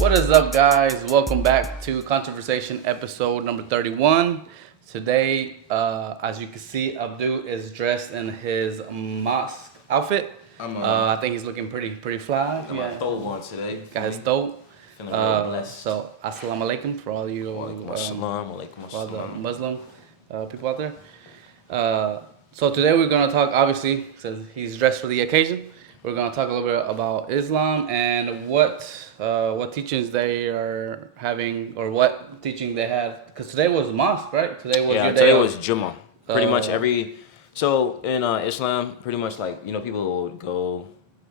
What is up, guys? Welcome back to Conversation episode number 31. Today, as you can see, Abdul is dressed in his mosque outfit. I think he's looking pretty fly. Got my throat on today. Got his throat. Feeling real blessed. So, assalamu alaikum for all you for all the Muslim people out there. So today we're gonna talk. Obviously, since he's dressed for the occasion, we're gonna talk a little bit about Islam and what teachings they are having or what teaching they had. Because today was mosque, right? Today was your day. Today was Jummah. Pretty much So in Islam, pretty much like people would go.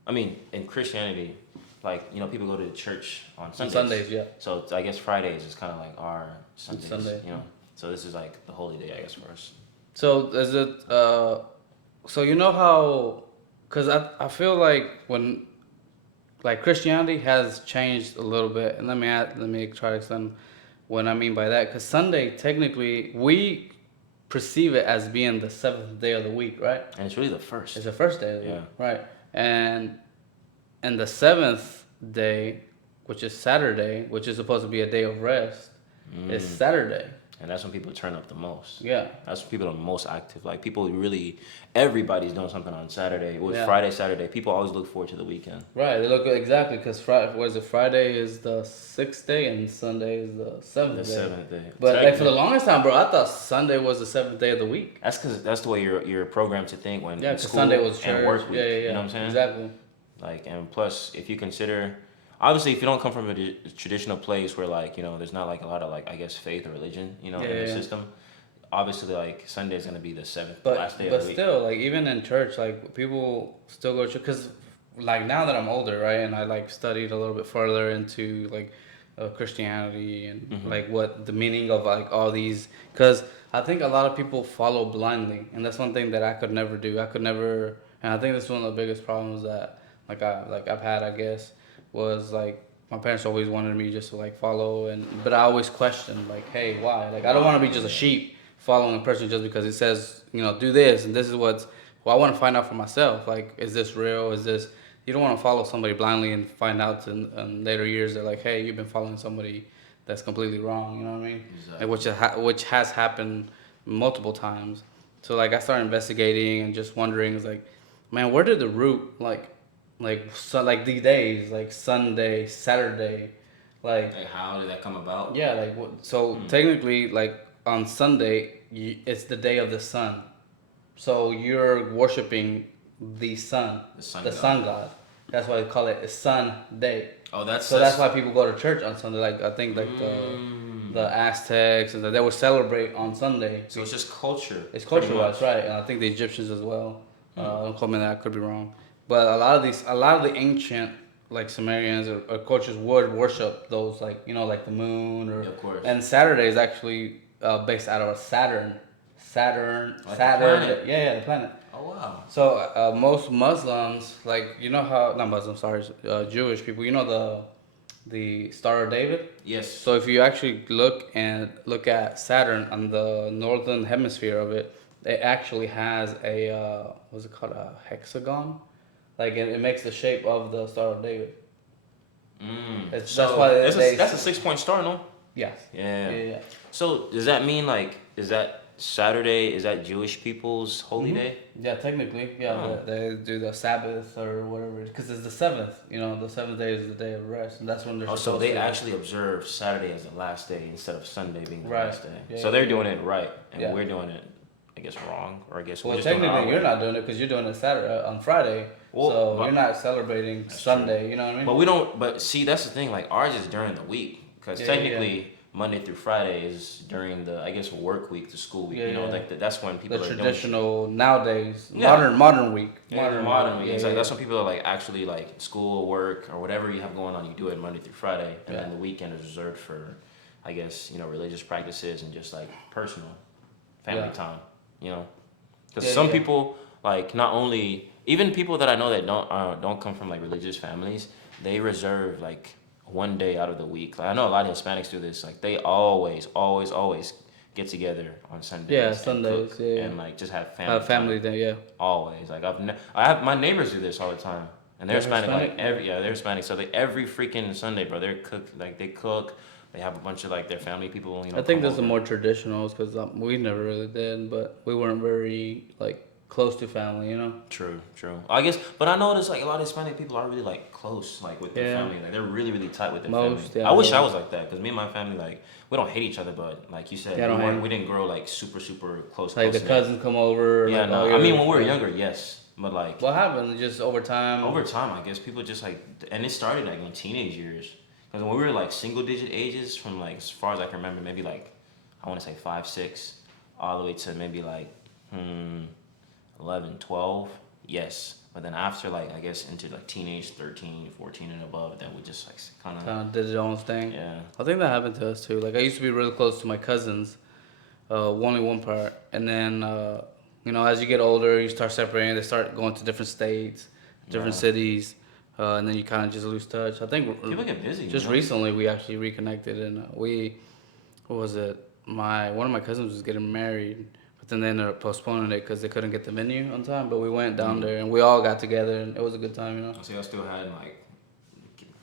I mean, in Christianity, people go to church on Sundays. Sundays, yeah. So I guess Fridays is kind of like our Sundays. Sunday. So this is like the holy day, I guess, for us. So is it? So you know how? Because I feel like when like Christianity has changed a little bit, and let me try to explain what I mean by that. Because Sunday, technically, we perceive it as being the seventh day of the week, right? And it's really the first. It's the first day of the week, right? And the seventh day, which is Saturday, which is supposed to be a day of rest, is Saturday. And that's when people turn up the most. Yeah. That's when people are the most active. Like everybody's doing something on Saturday. It was Friday, Saturday. People always look forward to the weekend. Right. They look exactly because Friday is the sixth day and Sunday is the seventh day. The seventh day. But like for the longest time, bro, I thought Sunday was the seventh day of the week. That's because that's the way you're programmed to think when because school Sunday was church and work week. Yeah. You know what I'm saying? Exactly. And plus, if you consider, obviously, if you don't come from a traditional place where there's not like a lot of I guess faith or religion, in the system. Obviously, Sunday is gonna be the seventh last day of the week. But still, even in church, people still go to church because now that I'm older, right, and I studied a little bit further into Christianity and what the meaning of all these, because I think a lot of people follow blindly, and that's one thing that I could never do. I could never, and I think that's one of the biggest problems that I've had, I guess, was my parents always wanted me just to follow, but I always questioned hey, why? I don't want to be just a sheep following a person just because it says do this and this is I want to find out for myself. Is this real? Is this? You don't want to follow somebody blindly and find out in later years that hey, you've been following somebody that's completely wrong. You know what I mean? Exactly. Which has happened multiple times. So I started investigating and just wondering man, where did the root these days, Sunday, Saturday, how did that come about? Yeah, technically, on Sunday, it's the day of the sun, so you're worshiping the sun, the sun god. That's why they call it a sun day. Oh, that's why people go to church on Sunday. I think the Aztecs and they would celebrate on Sunday. So it's just culture. It's culture, that's right, and I think the Egyptians as well. Don't quote me on that, I could be wrong. But a lot of the ancient Sumerians or cultures would worship those the moon or. Yeah, of course. And Saturday is actually based out of Saturn. Saturn. The planet. Yeah, the planet. Oh wow. So most Muslims not Muslims, sorry, Jewish people. The Star of David. Yes. So if you actually look at Saturn on the northern hemisphere of it, it actually has a what's it called, a hexagon. It makes the shape of the Star of David. That's why that's a 6-point star, no? Yes. Yeah. So does that mean is that Saturday? Is that Jewish people's holy day? Yeah, technically, yeah. They do the Sabbath or whatever because it's the seventh. The seventh day is the day of rest, and that's when they're. So they actually observe Saturday as the last day instead of Sunday being the last day. Yeah, so they're doing it right, and we're doing it, I guess, wrong, or I guess. Well, technically, you're not doing it because you're doing it Saturday on Friday. So you're not celebrating Sunday, true. You know what I mean? But we don't. But see, that's the thing. Ours is during the week because technically Monday through Friday is during the work week, the school week. That's when people the are traditional nowadays modern week. Modern week. That's when people are actually school, work, or whatever you have going on. You do it Monday through Friday, and then the weekend is reserved for, I guess, religious practices and just personal family time. Because some people not only. Even people that I know that don't come from religious families, they reserve one day out of the week. I know a lot of Hispanics do this. They always get together on Sundays. Yeah, Sundays. And just have family. Family day, yeah. Always. I have my neighbors do this all the time. And they're Hispanic, like they're Hispanic. So every freaking Sunday, bro, they cook. They have a bunch of like their family people, I think that's the more traditionals because we never really did, but we weren't very like close to family, you know. True. I guess, but I noticed like a lot of Hispanic people are really like close, like with their family. Like they're really, really tight with their family. Yeah, I wish I was like that because me and my family, like, we don't hate each other, but like you said, we didn't grow like super, super close. Like the cousins come over. Yeah, like, no. I mean, when we were younger, yes, but like what happened? Just over time. Over time, I guess people just like, and it started like in teenage years. Because when we were like single digit ages, from like as far as I can remember, maybe like I want to say 5, 6, all the way to maybe like 11, 12. Yes. But then after like I guess into like teenage 13, 14 and above, then we just like kind of did its own thing. Yeah. I think that happened to us too. Like I used to be really close to my cousins, only one part, and then you know as you get older, you start separating. They start going to different states, different cities. And then you kind of just lose touch. I think people get busy. Just recently, we actually reconnected, and what was it? One of my cousins was getting married, but then they ended up postponing it because they couldn't get the venue on time. But we went down there, and we all got together, and it was a good time, you know. So y'all still had like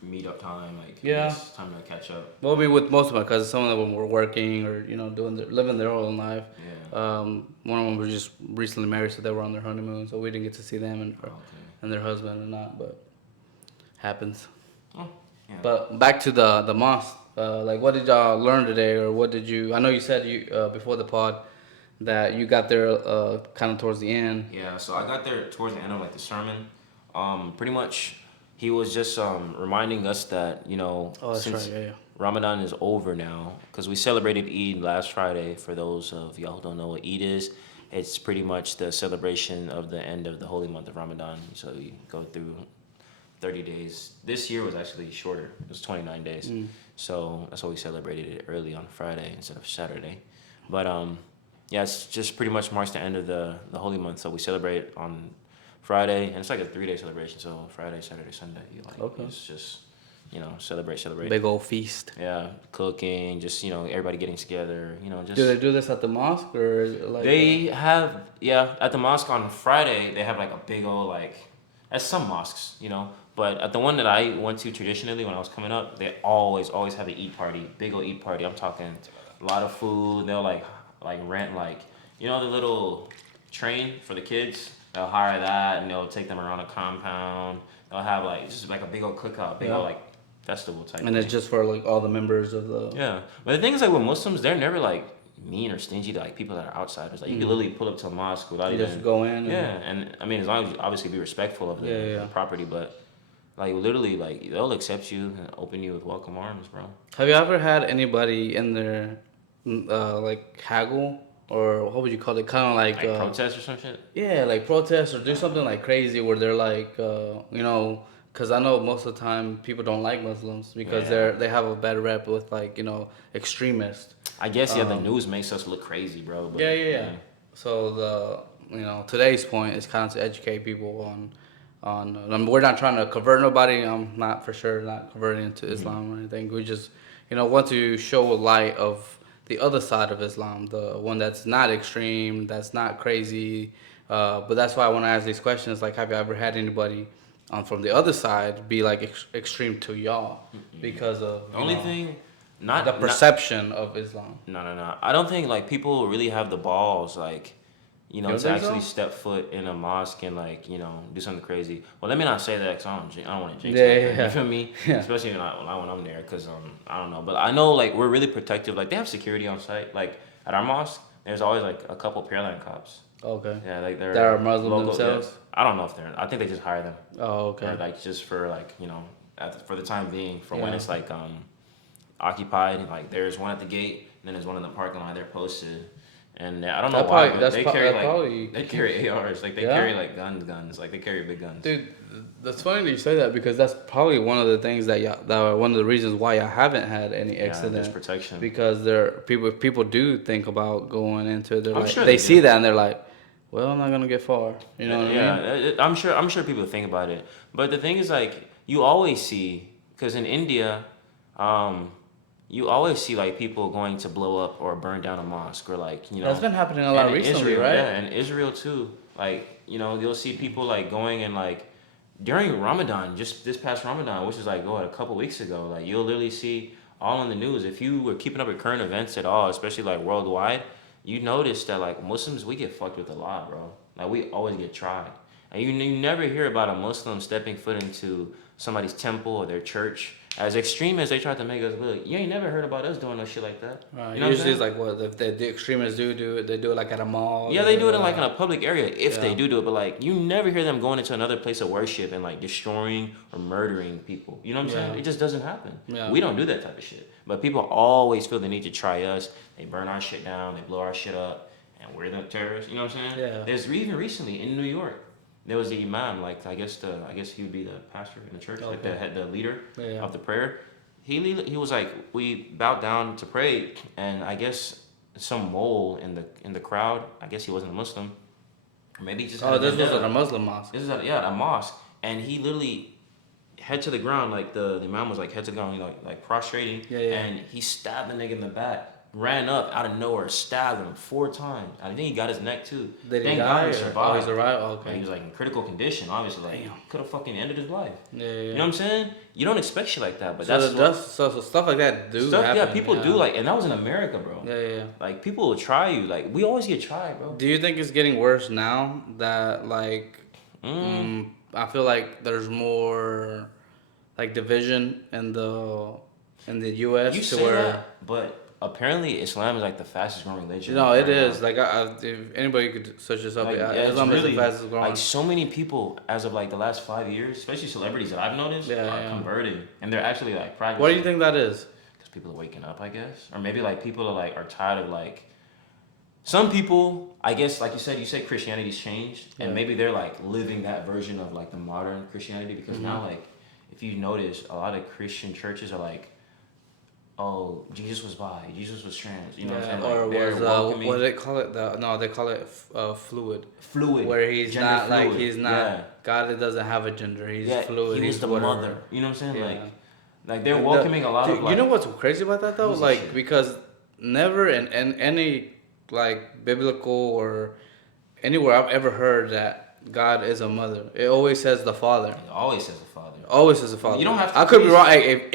meet-up time, like time to catch up. Well, I mean, with most of my cousins, some of them were working or you know living their own life. Yeah. One of them was just recently married, so they were on their honeymoon, so we didn't get to see them and their husband and not, but. Happens. Oh, yeah. But back to the mosque. Like, what did y'all learn today, or what did you? I know you said before the pod that you got there kind of towards the end. Yeah, so I got there towards the end of like the sermon. Pretty much, he was just reminding us that since Ramadan is over now, because we celebrated Eid last Friday. For those of y'all who don't know what Eid is, it's pretty much the celebration of the end of the holy month of Ramadan. So you go through 30 days. This year was actually shorter. It was 29 days. So that's why we celebrated it early on Friday instead of Saturday. But yeah, it's just pretty much marks the end of the holy month. So we celebrate on Friday, and it's like a 3-day celebration. So Friday, Saturday, Sunday. It's just, celebrate. Big old feast. Yeah, cooking, just, everybody getting together, just. Do they do this at the mosque or is it like? They have, at the mosque on Friday, they have like a big old at some mosques, but at the one that I went to traditionally when I was coming up, they always have an Eid party, big old Eid party. I'm talking a lot of food. They'll like rent the little train for the kids. They'll hire that and they'll take them around a compound. They'll have just like a big old cookout, big old festival type. And it's just for all the members of the. Yeah, but the thing is with Muslims, they're never mean or stingy to people that are outsiders. You can literally pull up to a mosque without even just go in. And I mean as long as you obviously be respectful of the property, but literally they'll accept you and open you with welcome arms, bro. Have you ever had anybody in there haggle or what would you call it? Kind of like protest or some shit. Yeah, protest or do something crazy where they're because I know most of the time people don't like Muslims because they have a bad rep with extremists. I guess the news makes us look crazy, bro. But, yeah. So today's point is kind of to educate people on. We're not trying to convert nobody. I'm not for sure not converting into Islam or anything. We just want to show a light of the other side of Islam, the one that's not extreme, that's not crazy. But that's why I want to ask these questions. Have you ever had anybody from the other side be extreme to y'all because of the only thing. Not the perception of Islam. No. I don't think people really have the balls to actually step foot in a mosque and do something crazy. Well, let me not say that because I don't want to jinx it. You feel me? Yeah. Especially when I'm there because I don't know. But I know we're really protective. They have security on site. At our mosque, there's always a couple Pearland cops. Okay. Yeah, they're Muslim local, themselves. Yeah. I don't know if they're. I think they just hire them. Oh, okay. Or just for for the time being when it's occupied. There's one at the gate, and then there's one in the parking lot. They're posted, and I don't know why, but they carry ARs. They carry guns. They carry big guns. Dude, that's funny that you say that because that's probably one of the things one of the reasons why I haven't had any accidents. There's protection because people do think about going into it. They're sure they see that and they're like, well, I'm not gonna get far. You know what I mean? I'm sure people think about it, but the thing is you always see because in India, you always see people going to blow up or burn down a mosque or That's been happening a lot recently, Israel, right? Yeah, and Israel too. You'll see people going and during Ramadan, just this past Ramadan, which is like a couple weeks ago, like you'll literally see all on the news. If you were keeping up with current events at all, especially like worldwide, you notice that like Muslims, we get fucked with a lot, bro. Like we always get tried, and you never hear about a Muslim stepping foot into somebody's temple or their church. As extreme as they tried to make us look, you ain't never heard about us doing no shit like that. You know Usually it's like what if the extremists do it, they do it like at a mall. Yeah, they do it in like in a public area if they Yeah. do it, but like you never hear them going into another place of worship and like destroying or murdering people. You know what I'm saying? Yeah. It just doesn't happen. Yeah. We don't do that type of shit. But people always feel the need to try us. They burn our shit down, they blow our shit up, and we're the terrorists. You know what I'm saying? Yeah. There's even recently in New York, there was the imam, like I guess he would be the pastor in the church, like the leader Yeah. of the prayer. He was like, we bowed down to pray, and I guess some mole in the crowd. I guess he wasn't a Muslim, or maybe he just. Oh, this was at a Muslim mosque. This is a mosque, and he literally head to the ground, like the imam was like head to the ground, like prostrating, and he stabbed the nigga in the back. Ran up out of nowhere, stabbed him 4 times. I think he got his neck too. Did he Thank die? God he survived. Oh, he's alive. Oh, okay. He was like in critical condition, obviously. Like could have fucking ended his life. Yeah. You know what I'm saying? You don't expect shit like that, but So that's so stuff like that do happen. Yeah, people do like, and that was in America, bro. Yeah. Like people will try you. Like we always get tried, bro. Do you think it's getting worse now that like I feel like there's more like division in the U.S. You to say where that, but apparently Islam is like the fastest growing religion. no, it right is now. like if anybody could search this up. Like, Islam it's is the fastest growing. like so many people as of like the last 5 years, especially celebrities that I've noticed, are converting, and they're actually like practicing. What do you think that is? Because people are waking up, I guess, or maybe like people are tired of like. Some people, I guess, like you said Christianity's changed, and maybe they're like living that version of like the modern Christianity because now like if you notice a lot of Christian churches are like, oh, Jesus was bi, Jesus was trans, you know what I'm saying? Like, Or they're was welcoming. what do they call it? They call it fluid. Fluid. Where he's Gender not fluid. like he's not Yeah. God doesn't have a gender. He's Yeah, fluid. he was he's the whatever. mother. You know what I'm saying? Yeah. Like they're welcoming a lot of like. You know what's crazy about that though? Who's that Like shit? because never in any like biblical or anywhere I've ever heard that God is a mother. It always says the Father. It always says the father. Always says the Father. You don't have to I could be please- wrong. Hey,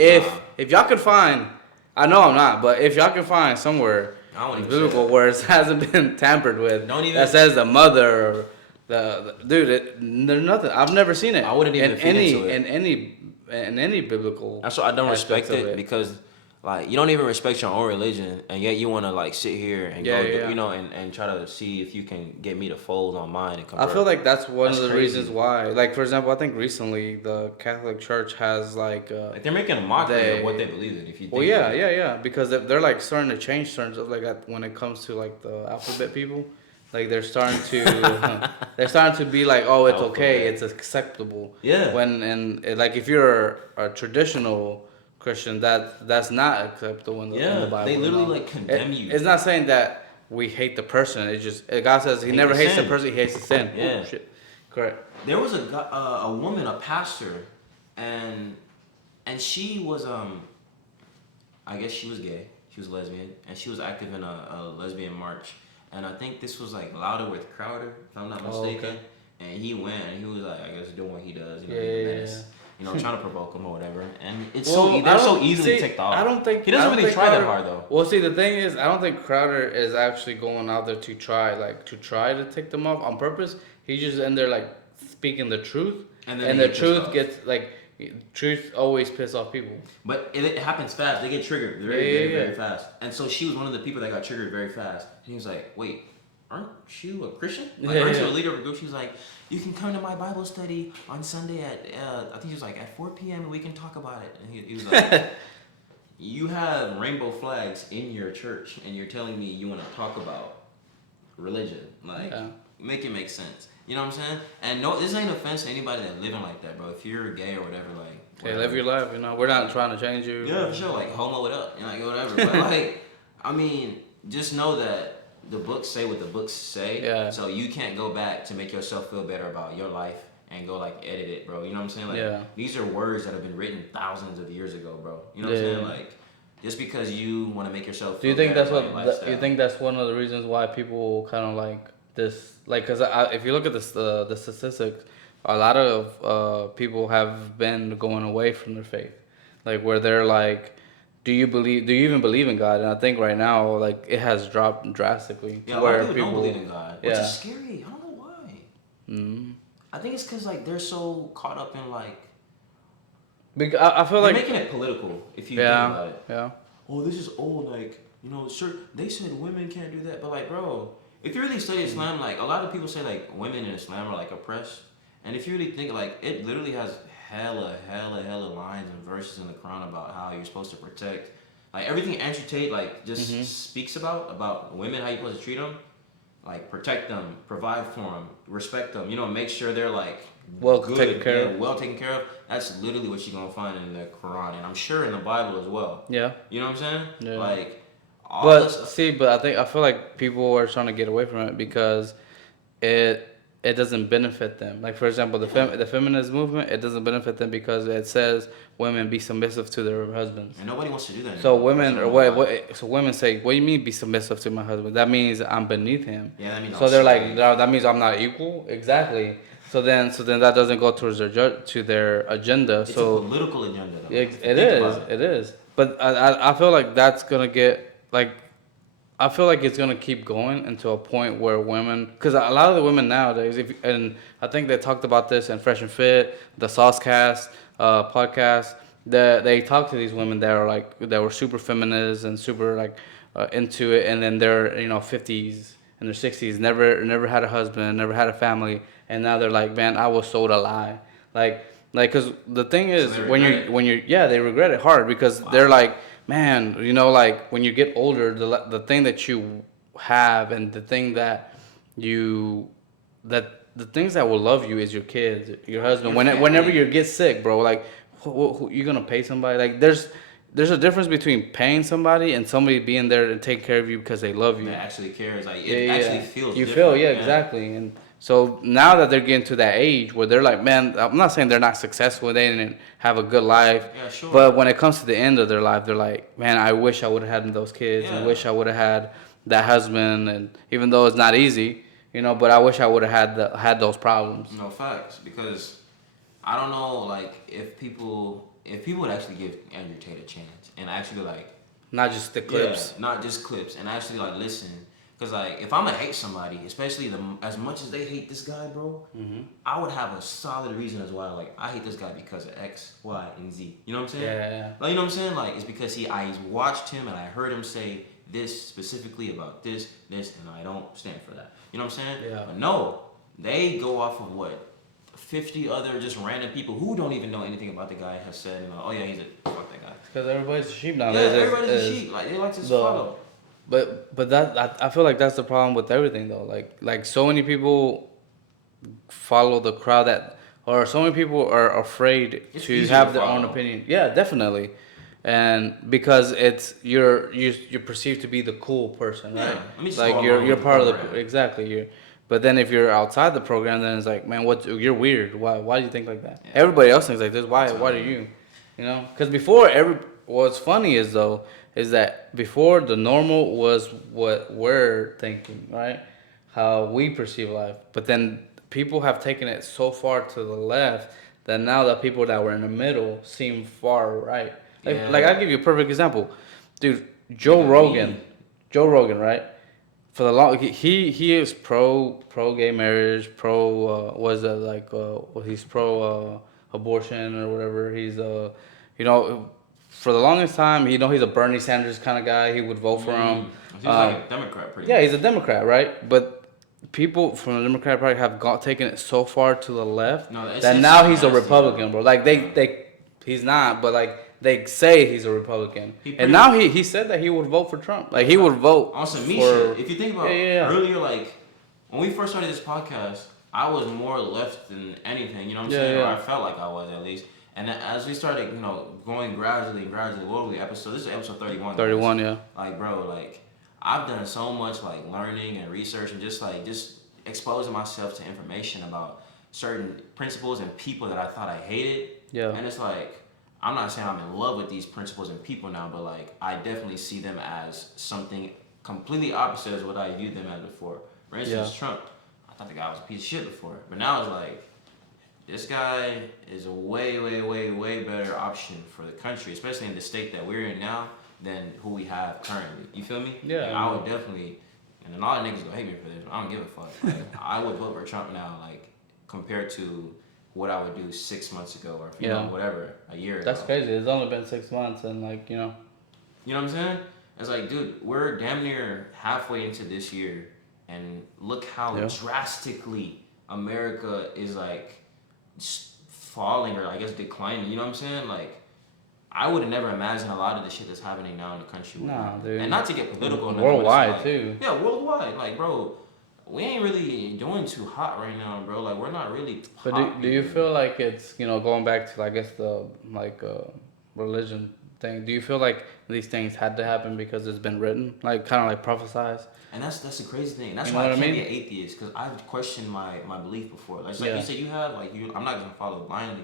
if y'all could find, I know I'm not, but if y'all can find somewhere I won't in even say biblical that. where it hasn't been tampered with, Don't even- that says the mother or the dude, there's nothing. I've never seen it. I wouldn't even in feed any into it. in any biblical. That's why I don't respect aspects of it because, like, you don't even respect your own religion, and yet you want to like sit here and you know, and try to see if you can get me to fold on mine and convert. I feel like that's one That's of the crazy. reasons why. Like for example, I think recently the Catholic Church has like. Like they're making a mockery of what they believe in. If you think Well, yeah, about it. yeah, because they're like starting to change certain stuff like that when it comes to like the alphabet people. Like they're starting to be like, oh, it's okay, it's acceptable. Yeah. Like if you're a traditional Christian, that's not acceptable in the Bible. they literally you know? like condemn you. It's not saying that we hate the person. It's just God says He Hate never the hates the sin. person. He hates the sin. Yeah. Oh, shit. Correct. There was a woman, a pastor, and she was I guess she was gay. She was lesbian, and she was active in a lesbian march. And I think this was like Louder with Crowder, if I'm not mistaken. okay. And he went, and he was like, I guess doing what he does, you know, Yeah, being a yeah, menace, you know, trying to provoke him or whatever. And it's Well, they're I so don't- easily see, ticked off. I don't think he doesn't really try that hard though. Well, see, the thing is, I don't think Crowder is actually going out there to try to tick them off on purpose. He's just in there like speaking the truth, And then and they the get truth pissed off. gets like truth always piss off people. But it happens fast. They get triggered very fast. And so she was one of the people that got triggered very fast. And he was like, wait, aren't you a Christian? Like, aren't you a leader of a group? She was like, you can come to my Bible study on Sunday at, I think he was like, at 4 p.m. and we can talk about it. And he was like, you have rainbow flags in your church and you're telling me you want to talk about religion. Like, make it make sense. You know what I'm saying? And no, this ain't offense to anybody that living like that, bro. If you're gay or whatever, like... Hey, whatever. live your life. You know, we're not trying to change you. Yeah, for sure. Like, homo it up. You know, like, whatever. But, like, I mean, just know that the books say what the books say. Yeah. So you can't go back to make yourself feel better about your life and go, like, edit it, bro. You know what I'm saying? Like, these are words that have been written thousands of years ago, bro. You know what I'm saying? Like, just because you want to make yourself feel Do you think better that's about what? your lifestyle. You think that's one of the reasons why people kind of like this? Like, cause if you look at the statistics, a lot of people have been going away from their faith, like where they're like, do you even believe in God? And I think right now, like it has dropped drastically to Yeah, a lot of where people don't believe people, in God, which is yeah, scary. I don't know why. mm. I think it's because like they're so caught up in like Because I feel they're like, making it political. If you think yeah, about it, yeah, oh, this is old. Like sure, they said women can't do that, but like, bro, if you really study Islam, like a lot of people say like women in Islam are like oppressed, and if you really think like it literally has hella lines and verses in the Quran about how you're supposed to protect, like everything Andrew Tate like just mm-hmm. speaks about women, how you're supposed to treat them, like protect them, provide for them, respect them, make sure they're like Well taken good, care yeah, of, well taken care of. That's literally what you're gonna find in the Quran, and I'm sure in the Bible as well. yeah, You know what I'm saying? yeah. Like all But this. see, but I feel like people are trying to get away from it because it it doesn't benefit them. Like for example, the feminist movement, it doesn't benefit them because it says women be submissive to their husbands. And nobody wants to do that So anymore. So I women don't or know why. so women say, what do you mean be submissive to my husband? That means I'm beneath him. Yeah, that means I'm So a they're like, slave. "No, that means I'm not equal. Exactly. So then that doesn't go towards to their agenda. It's a So political agenda, though. If you it think is. about it. It is. But I feel like that's gonna get like I feel like it's gonna keep going until a point where women, because a lot of the women nowadays, and I think they talked about this in Fresh and Fit, the Saucecast podcast, that they talk to these women that are like that were super feminist and super like into it, and then they're 50s and their 60s, never had a husband, never had a family, and now they're like, man, I was sold a lie, like because the thing So is they regret it. when you yeah, they regret it hard because they're Wow. like, man, like when you get older, the thing that you have and the thing that you that the things that will love you is your kids, your husband. Your Whenever family. you get sick, bro, like who you gonna pay somebody? Like there's a difference between paying somebody and somebody being there to take care of you because they love you. That actually cares. Like Yeah, it yeah, actually yeah. feels You feel, different. yeah, Yeah. exactly. And so now that they're getting to that age where they're like, man, I'm not saying they're not successful, they didn't have a good life, Yeah, sure. but when it comes to the end of their life, they're like, man, I wish I would have had those kids, and Yeah. wish I would have had that husband, and even though it's not easy, but I wish I would have had those problems. No facts, because I don't know, like if people would actually give Andrew Tate a chance and actually like Not just the clips. yeah, not just clips, and actually like listen. Cause like if I'm gonna hate somebody, especially as much as they hate this guy, bro, I would have a solid reason as why like I hate this guy because of X, Y, and Z. You know what I'm saying? Yeah, yeah. Like you know what I'm saying? Like it's because I watched him and I heard him say this specifically about this, and I don't stand for that. You know what I'm saying? Yeah. But no, they go off of what 50 other just random people who don't even know anything about the guy have said. Oh yeah, he's a fuck that guy. Because everybody's a sheep Yeah, nowadays. everybody's a sheep. Like they like to follow. But that I feel like that's the problem with everything though. Like so many people follow the crowd or so many people are afraid It's to easier have to their own follow. opinion. Yeah, definitely, and because it's you're perceived to be the cool person, right? Yeah, let me just Like go you're along you're with the part of program. exactly. But then if you're outside the program, then it's like, man, you're weird. Why do you think like that? Yeah. Everybody else thinks like this. Why do Totally. you? Because before what's funny is that before the normal was what we're thinking, right? How we perceive life. But then people have taken it so far to the left that now the people that were in the middle seem far right. Like Yeah. I'll give you a perfect example. Dude, Nigga, me. Joe Rogan, right? For the long he is pro gay marriage, pro was that like he's pro abortion or whatever. He's you know for the longest time he's a Bernie Sanders kind of guy. He would vote for him. He's like a Democrat, pretty Yeah, much. he's a Democrat, right? But people from the Democratic Party have taken it so far to the left No, that it's now he's a nasty, Republican, bro. Like bro. he's not, but like they say he's a Republican, He and pretty now much- he said that he would vote for Trump. Like he would vote On some me for. shit. If you think about Yeah. earlier, like when we first started this podcast, I was more left than anything. You know what I'm Yeah, saying? yeah. Or I felt like I was at least. And then as we started, going gradually, what were we episode? This is episode 31. 31, guys. yeah. Like, bro, like I've done so much like learning and research and just exposing myself to information about certain principles and people that I thought I hated. Yeah. And it's like I'm not saying I'm in love with these principles and people now, but like I definitely see them as something completely opposite as what I viewed them as before. For instance, Yeah. Trump, I thought the guy was a piece of shit before, but now it's like this guy is a way, way, way, way better option for the country, especially in the state that we're in now, than who we have currently. You feel me? Yeah. Like, I would definitely, and a lot of niggas gonna hate me for this, but I don't give a fuck. Like, I would vote for Trump now, like, compared to what I would do 6 months ago or, you know, whatever, a year ago. That's crazy. It's only been 6 months and, like, You know what I'm saying? It's like, dude, we're damn near halfway into this year, and look how drastically America is, like, falling or I guess declining. You know what I'm saying? Like, I would have never imagined a lot of the shit that's happening now in the country. Nah, dude. And not to get political. Worldwide, like, too. Yeah, worldwide. Like, bro, we ain't really doing too hot right now, bro. Like, we're not really hot. But do you feel like it's, going back to, I guess, the, like, religion thing, do you feel like these things had to happen because it's been written? Like, kind of like prophesized? And that's the crazy thing. That's why I can't be an atheist, because I've questioned my belief before. Like you said, you have, like, I'm not going to follow blindly.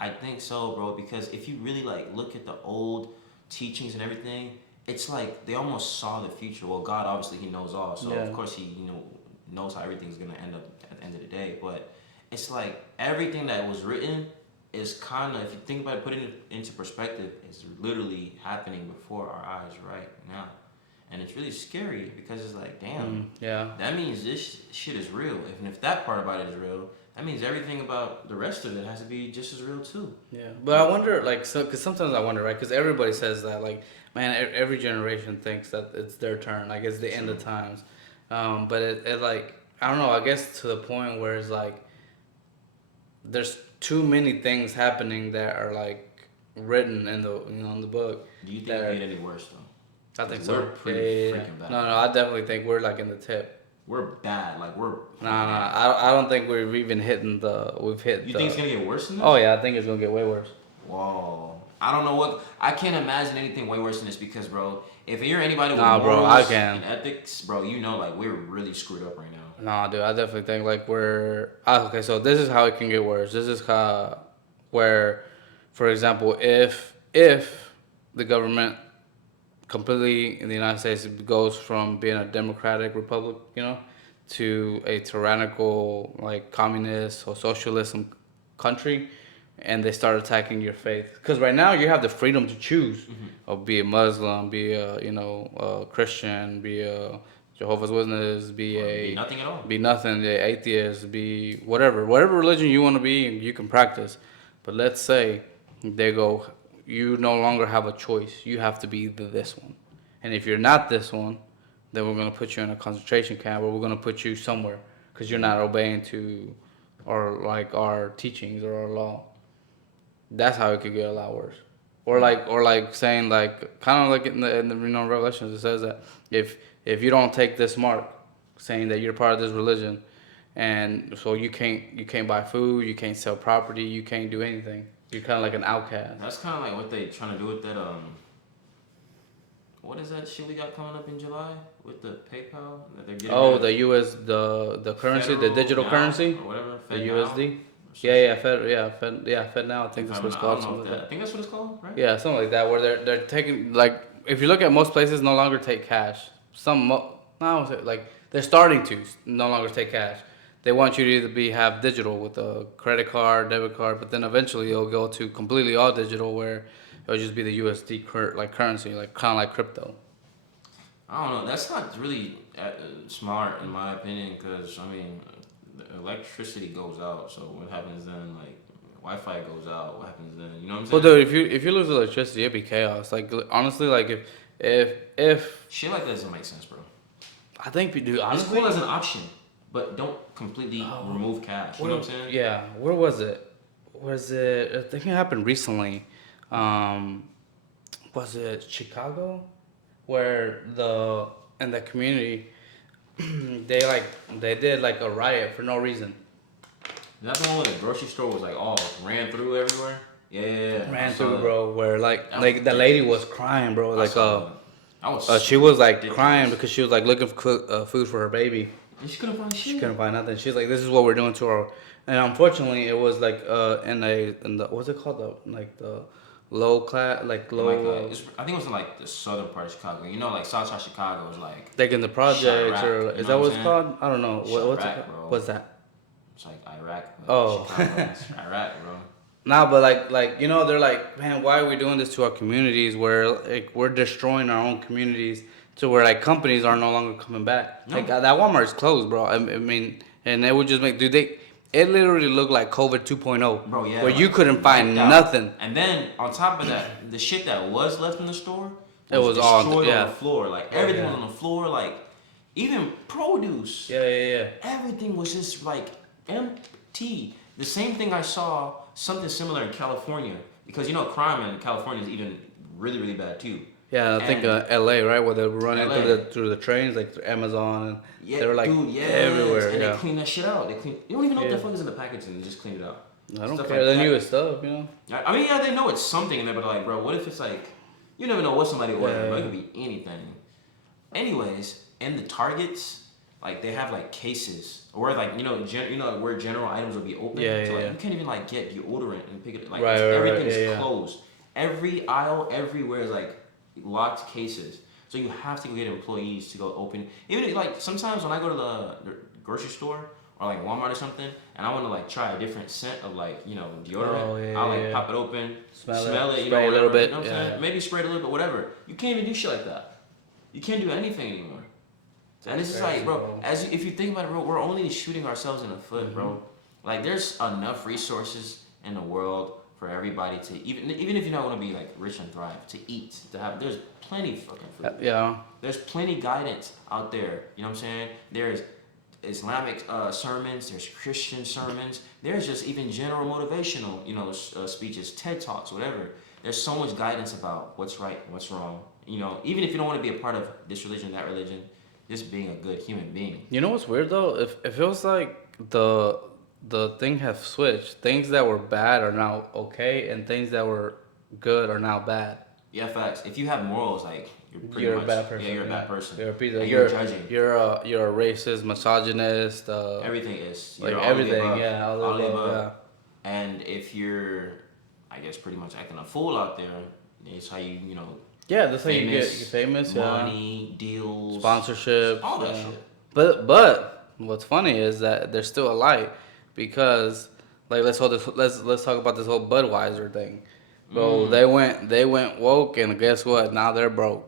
I think so, bro, because if you really, like, look at the old teachings and everything, it's like they almost saw the future. Well, God, obviously, he knows all. So, of course, he, knows how everything's going to end up at the end of the day. But it's like everything that was written is kind of, if you think about it, put it into perspective, it's literally happening before our eyes right now. And it's really scary because it's like, damn, that means this shit is real. If that part about it is real, that means everything about the rest of it has to be just as real too. Yeah, but I wonder, like, because sometimes I wonder, right? Because everybody says that, like, man, every generation thinks that it's their turn, like it's the end of times. But it like, I don't know. I guess to the point where it's like, there's too many things happening that are like written in the in the book. Do you think it made any worse though? I think so. We're pretty freaking bad. No, I definitely think we're like in the tip. We're bad. Like we're. I don't think we've even hit the. We've hit. You think it's gonna get worse than this? Oh yeah, I think it's gonna get way worse. Whoa. I don't know what. I can't imagine anything way worse than this because, bro, if you're anybody with morals and ethics, bro, like we're really screwed up right now. Nah, dude, I definitely think like we're. Okay, so this is how it can get worse. This is how, where, for example, if the government completely in the United States goes from being a democratic republic, to a tyrannical, like, communist or socialism country, and they start attacking your faith. Because right now you have the freedom to choose, of be a Muslim, be a a Christian, be a Jehovah's Witness, be nothing at all, be nothing, be atheist, be whatever religion you want to be, you can practice. But let's say they go, you no longer have a choice. You have to be this one. And if you're not this one, then we're going to put you in a concentration camp, or we're going to put you somewhere because you're not obeying to our teachings or our law. That's how it could get a lot worse. Or like saying, like, kind of like in the Revelations, it says that if you don't take this mark, saying that you're part of this religion, and so you can't buy food, you can't sell property, you can't do anything. You're kind of like an outcast. That's kind of like what they trying to do with that. What is that shit we got coming up in July with the PayPal that they're getting? Oh, the US, the currency, the digital currency, or whatever, the USD. Fed now. I think that's what it's called. I think that's what it's called, right? Yeah, something like that. Where they're taking, like, if you look at most places, no longer take cash. They're starting to no longer take cash. They want you to either have digital with a credit card, debit card, but then eventually it'll go to completely all digital, where it'll just be the USD currency, like kind of like crypto. I don't know. That's not really smart in my opinion, because I mean, the electricity goes out. So what happens then? Like, Wi-Fi goes out. What happens then? You know what I'm saying? Well, dude, if you lose electricity, it'd be chaos. Like, honestly, like if shit like that doesn't make sense, bro. I think we do. Honestly, it's cool as an option, but don't completely remove cash. You know what I'm saying? Yeah. Where was it? I think it happened recently. Was it Chicago? Where in the community, they did like a riot for no reason. That's the one where the grocery store was like all ran through everywhere. Yeah. Ran through, bro. Where like the lady was crying, bro. She was like ridiculous. Crying because she was like looking for food for her baby. And she couldn't find shit. She couldn't find nothing. She's like, this is what we're doing to our. And unfortunately, it was like in the what's it called, the low class, like low. I think it was in like the southern part of Chicago. Like Southside Chicago was like. Like in the projects, or is that what it's called? I don't know. What's it called? What's that? It's like Iraq. Iraq. Oh. Chicago, Iraq, bro. Nah, but like they're like, man, why are we doing this to our communities? Where like we're destroying our own communities to where like companies are no longer coming back. No. Like that Walmart is closed, bro. I mean, and they would just make, dude. It literally looked like COVID 2.0, Bro, yeah. where like, you couldn't find nothing. And then on top of that, the shit that was left in the store It was destroyed all on the floor. Like everything was on the floor. Like even produce. Yeah. Everything was just like empty. The same thing I saw something similar in California because crime in California is even really really bad too. Yeah, I think L.A. right, where they were running through the trains, like through Amazon, and they were like everywhere. And they clean that shit out. You don't even know what the fuck is in the packaging. They just clean it out. I don't care. They knew it's stuff, I mean, yeah, they know it's something in there, but like, bro, what if it's like, you never know what somebody ordered. It could be anything. Anyways, in the Targets, like they have like cases, or like where general items will be open. You can't even like get deodorant and pick it. Like everything's closed. Every aisle, everywhere is like locked cases. So you have to go get employees to go open. Even if, like sometimes when I go to the grocery store or like Walmart or something, and I want to like try a different scent of like deodorant, I'll like pop it open, smell it, spray a little bit, what I'm saying? Maybe spray it a little bit, whatever. You can't even do shit like that. You can't do anything anymore. And it's just like, bro, if you think about it, bro, we're only shooting ourselves in the foot, bro. Like there's enough resources in the world for everybody to even if you don't want to be like rich and thrive, to eat, to have. There's plenty of fucking food. There's plenty guidance out there. You know what I'm saying? There's Islamic sermons. There's Christian sermons. There's just even general motivational, speeches, TED Talks, whatever. There's so much guidance about what's right and what's wrong. Even if you don't want to be a part of this religion, that religion, just being a good human being. You know what's weird though? If it feels like the thing has switched. Things that were bad are now okay, and things that were good are now bad. Yeah, facts. If you have morals, like you're a bad person. Yeah, you're a bad person. You're a piece of. You're judging. You're a racist, misogynist. Everything is. Like everything, all the above. Yeah. And if you're, I guess, pretty much acting a fool out there, it's how you Yeah, that's how you get famous. Money, deals, sponsorships, all that shit. But what's funny is that there's still a light, because like let's talk about this whole Budweiser thing. Bro, they went woke, and guess what? Now they're broke.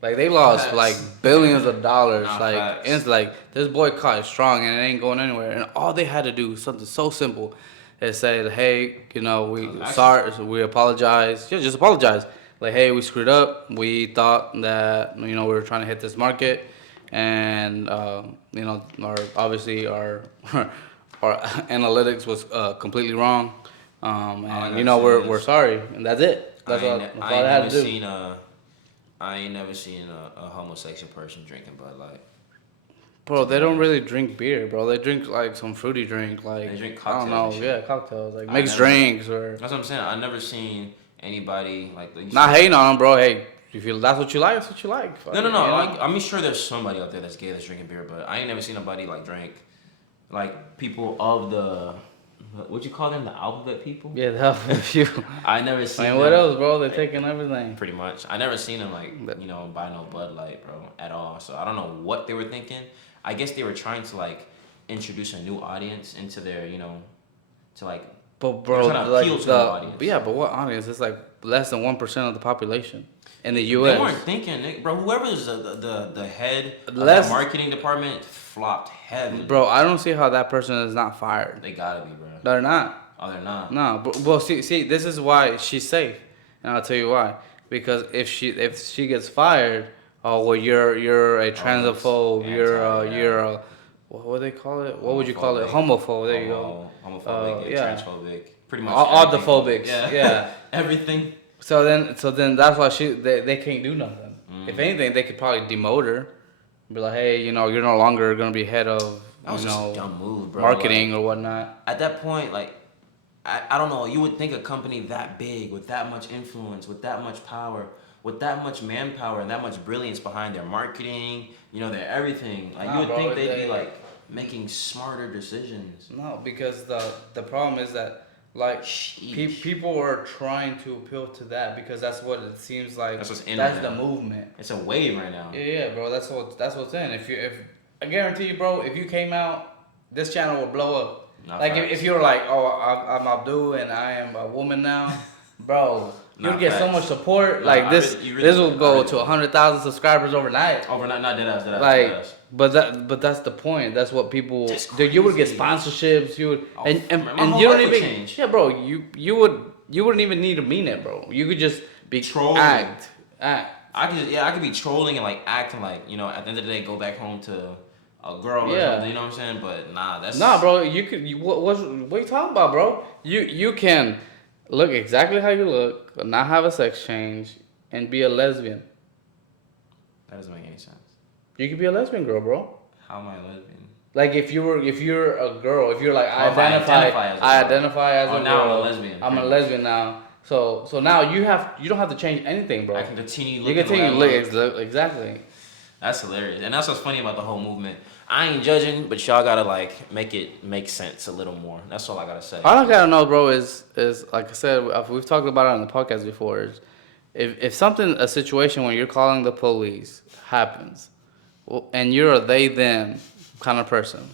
Like they lost like billions of dollars. It's like this boycott is strong and it ain't going anywhere. And all they had to do, something so simple, is say, hey, we apologize. Yeah, just apologize. Like, hey, we screwed up. We thought that we were trying to hit this market, and our analytics was completely wrong. We're sorry, and that's it. That's all I had to do. I ain't never seen a homosexual person drinking Bud Light. Bro, they don't really drink beer, bro. They drink like some fruity drink, like they drink cocktails. I don't know, yeah, cocktails, like mixed drinks or. That's what I'm saying. I never seen anybody like. Not hating on them, bro. Hey, if you that's what you like, that's what you like. No. Like, I'm sure there's somebody out there that's gay that's drinking beer, but I ain't never seen nobody like drink, like people of the. What you call them? The alphabet people? Yeah, the alphabet people. I never seen them. What else, bro? They're taking everything. Pretty much. I never seen them, like, buy no Bud Light, bro, at all. So I don't know what they were thinking. I guess they were trying to, like, introduce a new audience into their, to, like... But, bro, like, appeal to the audience. Yeah, but what audience? It's, like, less than 1% of the population in the U.S. They weren't thinking, bro. Whoever's the head of the marketing department flopped heavily. Bro, I don't see how that person is not fired. They gotta be, bro. They're not. Oh, they're not. No, but well, see, this is why she's safe, and I'll tell you why. Because if she gets fired, you're a transphobe, you're a what would they call it? What would you call it? Homophobe. There you go. Homophobic, transphobic, pretty much. All the phobics. Yeah. Everything. So then that's why they can't do nothing. If anything, they could probably demote her, be like, hey, you're no longer gonna be head of. That was just a dumb move, bro. Marketing or whatnot. At that point, like, I don't know. You would think a company that big, with that much influence, with that much power, with that much manpower, and that much brilliance behind their marketing, their everything. Like, you would think they'd be like making smarter decisions. No, because the problem is that like people are trying to appeal to that because that's what it seems like. That's the movement. It's a wave right now. Yeah, bro. That's what's in. If I guarantee you, bro, if you came out, this channel will blow up. Not Like facts. if you were like, oh, I'm Abdul and I am a woman now, bro, you would Not get so facts. much support. No, Like I this, really, you really this will would. I go really to would. 100,000 subscribers overnight. Overnight, not dead ass, dead ass, dead Like, ass. but that's the point. That's what people. That's Dude, you would get crazy. sponsorships. You would, Oh, my and whole you don't life would even. change. Yeah, bro. You wouldn't even need to mean it, bro. You could just be Trolling. act. I could be trolling and like acting like, you know, at the end of the day, go back home to a girl or Yeah. something. You know what I'm saying? But nah, that's Nah, bro. You could. What are you talking about, bro? You can look exactly how you look, not have a sex change, and be a lesbian. That doesn't make any sense. You could be a lesbian girl, bro. How am I a lesbian? Like if you're a girl, if you're like Oh, if I identify as a girl. identify as Oh, a now girl. I'm a lesbian, I'm a pretty lesbian now. So now you don't have to change anything, bro. I can continue You looking continue the way I look look. exactly. That's hilarious. And that's what's funny about the whole movement. I ain't judging, but y'all gotta like make it make sense a little more. That's all I gotta say. All I gotta know, bro, is like I said, we've talked about it on the podcast before. Is if a situation when you're calling the police happens, and you're a they them kind of person,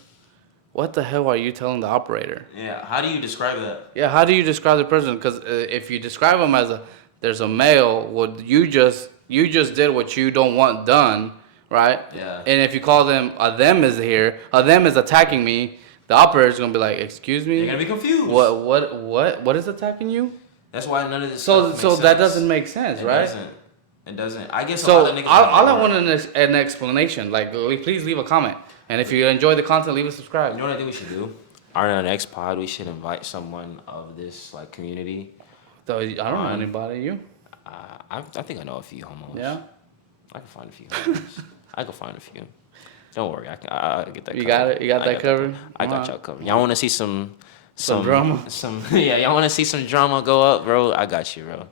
what the hell are you telling the operator? Yeah, how do you describe that? Yeah, how do you describe the person? Because if you describe him as there's a male, well, you just did what you don't want done, right? Yeah. And if you call them a them is here, a them is attacking me, the operator's gonna be like, excuse me. You're gonna be confused. What is attacking you? That's why none of this. So stuff makes that sense. doesn't make sense, right? It doesn't. I guess a So lot of niggas. all I want is an explanation. Like, please leave a comment, and if you enjoy the content, leave a subscribe. You know what I think we should do? Our next pod, we should invite someone of this like community. So I don't know anybody. You? I think I know a few homos. Yeah. I can find a few homos. I can find a few. Don't worry, I'll get that. You covered. got it. You got that covered. I got y'all covered. Y'all want to see some drama? Yeah, y'all want to see some drama go up, bro? I got you, bro.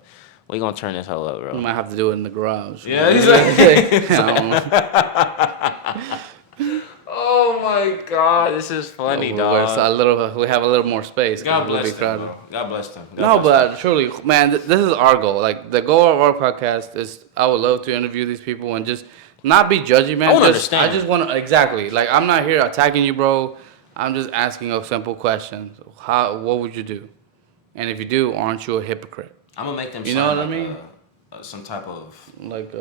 We gonna turn this whole up, bro. We might have to do it in the garage. Yeah, exactly. I don't know. Oh my God, this is funny, dog. We have a little more space. God We'll be bless them, crowded. bro. God bless them. God No, bless them. but truly, man, this is our goal. Like the goal of our podcast is, I would love to interview these people and just not be judgy, man. I wanna Just- understand. I just want to exactly. Like I'm not here attacking you, bro. I'm just asking a simple question. What would you do? And if you do, aren't you a hypocrite? I'm gonna make them. You sign know what I like mean? some type of Like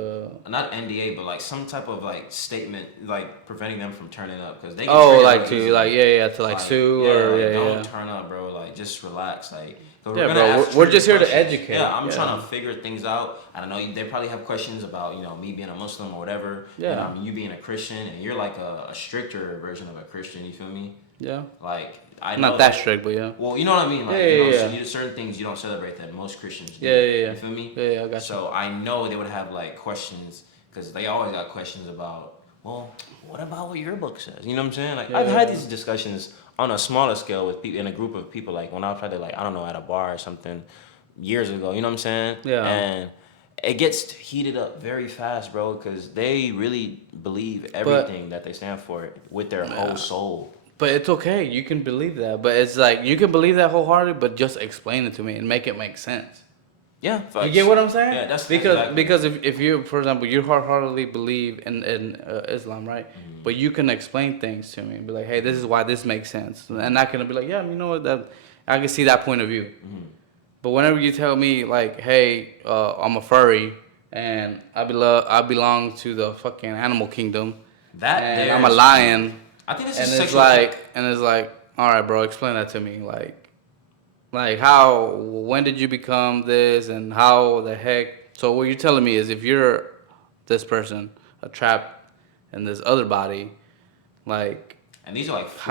not NDA, but like some type of like statement, like preventing them from turning up because they. Get oh, triggered like real to easily. like to like sue or like, yeah. don't turn up, bro. Like just relax, like. 'Cause Yeah, gonna bro, ask we're just here to questions. educate. Yeah, I'm Yeah. trying to figure things out. I don't know. They probably have questions about me being a Muslim or whatever. Yeah. And you being a Christian, and you're like a stricter version of a Christian. You feel me? Yeah. Like I know Not that strict, but yeah. Well, you know what I mean. Like, Yeah. certain things you don't celebrate that most Christians do. Yeah. You feel me? Yeah, I got you. So I know they would have like questions because they always got questions about, well, what about what your book says? You know what I'm saying? Like I've had these discussions on a smaller scale with people in a group of people. Like when I was probably like I don't know at a bar or something years ago. You know what I'm saying? Yeah. And it gets heated up very fast, bro, because they really believe everything that they stand for with their whole soul. But it's okay. You can believe that. But it's like you can believe that wholeheartedly, but just explain it to me and make it make sense. Yeah, You facts. get what I'm saying? Yeah, that's because exactly. because if you, for example, you wholeheartedly believe in Islam, right? Mm-hmm. But you can explain things to me, be like, hey, this is why this makes sense, and I can be like, yeah, you know what, that I can see that point of view. Mm-hmm. But whenever you tell me like, hey, I'm a furry and I belong to the fucking animal kingdom, and I'm a lion. I think this And is it's sexual. like, all right, bro, explain that to me. Like how, when did you become this, and how the heck? So what you're telling me is, if you're this person, trapped in this other body, like And these are like 40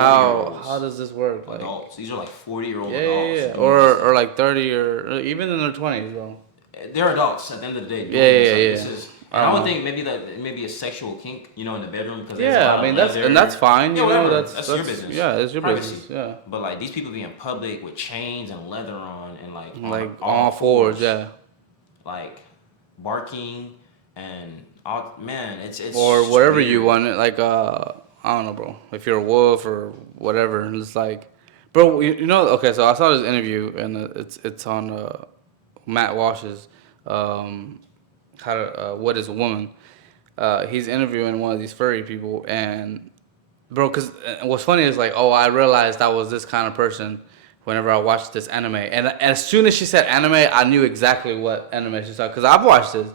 how does this work? Like, adults. These are like 40-year-old yeah, adults. yeah. Or like 30 or even in their 20s, bro. They're adults at the end of the day. Yeah. This is, and I would think maybe a sexual kink, in the bedroom. Cause there's a Yeah, lot I mean of leather. that's fine. Yeah, You know, whatever. that's your business. Yeah, it's your Privacy. business. Yeah. But like these people be in public with chains and leather on and like Like all fours, yeah. Like barking and all, man, it's Or whatever weird. you want it, like I don't know, bro. If you're a wolf or whatever, and it's like, bro, you know. Okay, so I saw this interview, and it's on Matt Walsh's What Is a Woman. He's interviewing one of these furry people, and bro. Because what's funny is like, oh, I realized I was this kind of person whenever I watched this anime, and as soon as she said anime, I knew exactly what anime she saw. Because I've watched this.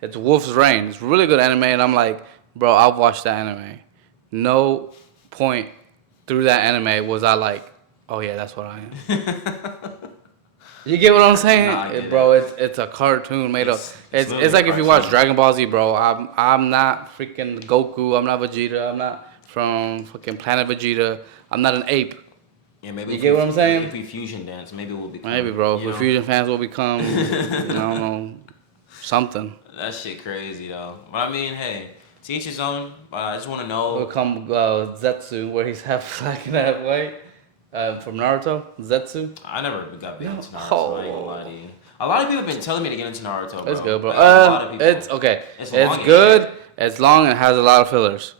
It's Wolf's Rain. It's really good anime, and I'm like, bro, I've watched that anime. No point through that anime was I like, oh yeah, that's what I am. You get what I'm saying, Nah, I get bro? it. It's a cartoon made of. It's literally like a if you watch cartoon. Dragon Ball Z, bro. I'm not freaking Goku. I'm not Vegeta. I'm not from fucking Planet Vegeta. I'm not an ape. Yeah, maybe You get what I'm saying? if we fusion dance, maybe we'll become. Maybe, bro. You If know? Fusion fans will become, I don't know, something. That shit crazy though. But I mean, hey, to each his own. But I just want to Will know. come Zetsu, where he's half black and half white. From Naruto, Zetsu. I never got big into Naruto. Oh. I ain't gonna lie to you. A lot of people have been telling me to get into Naruto, bro. It's good, bro. Like, a lot of people. It's okay. It's It's long as good. shit. It's long and has a lot of fillers.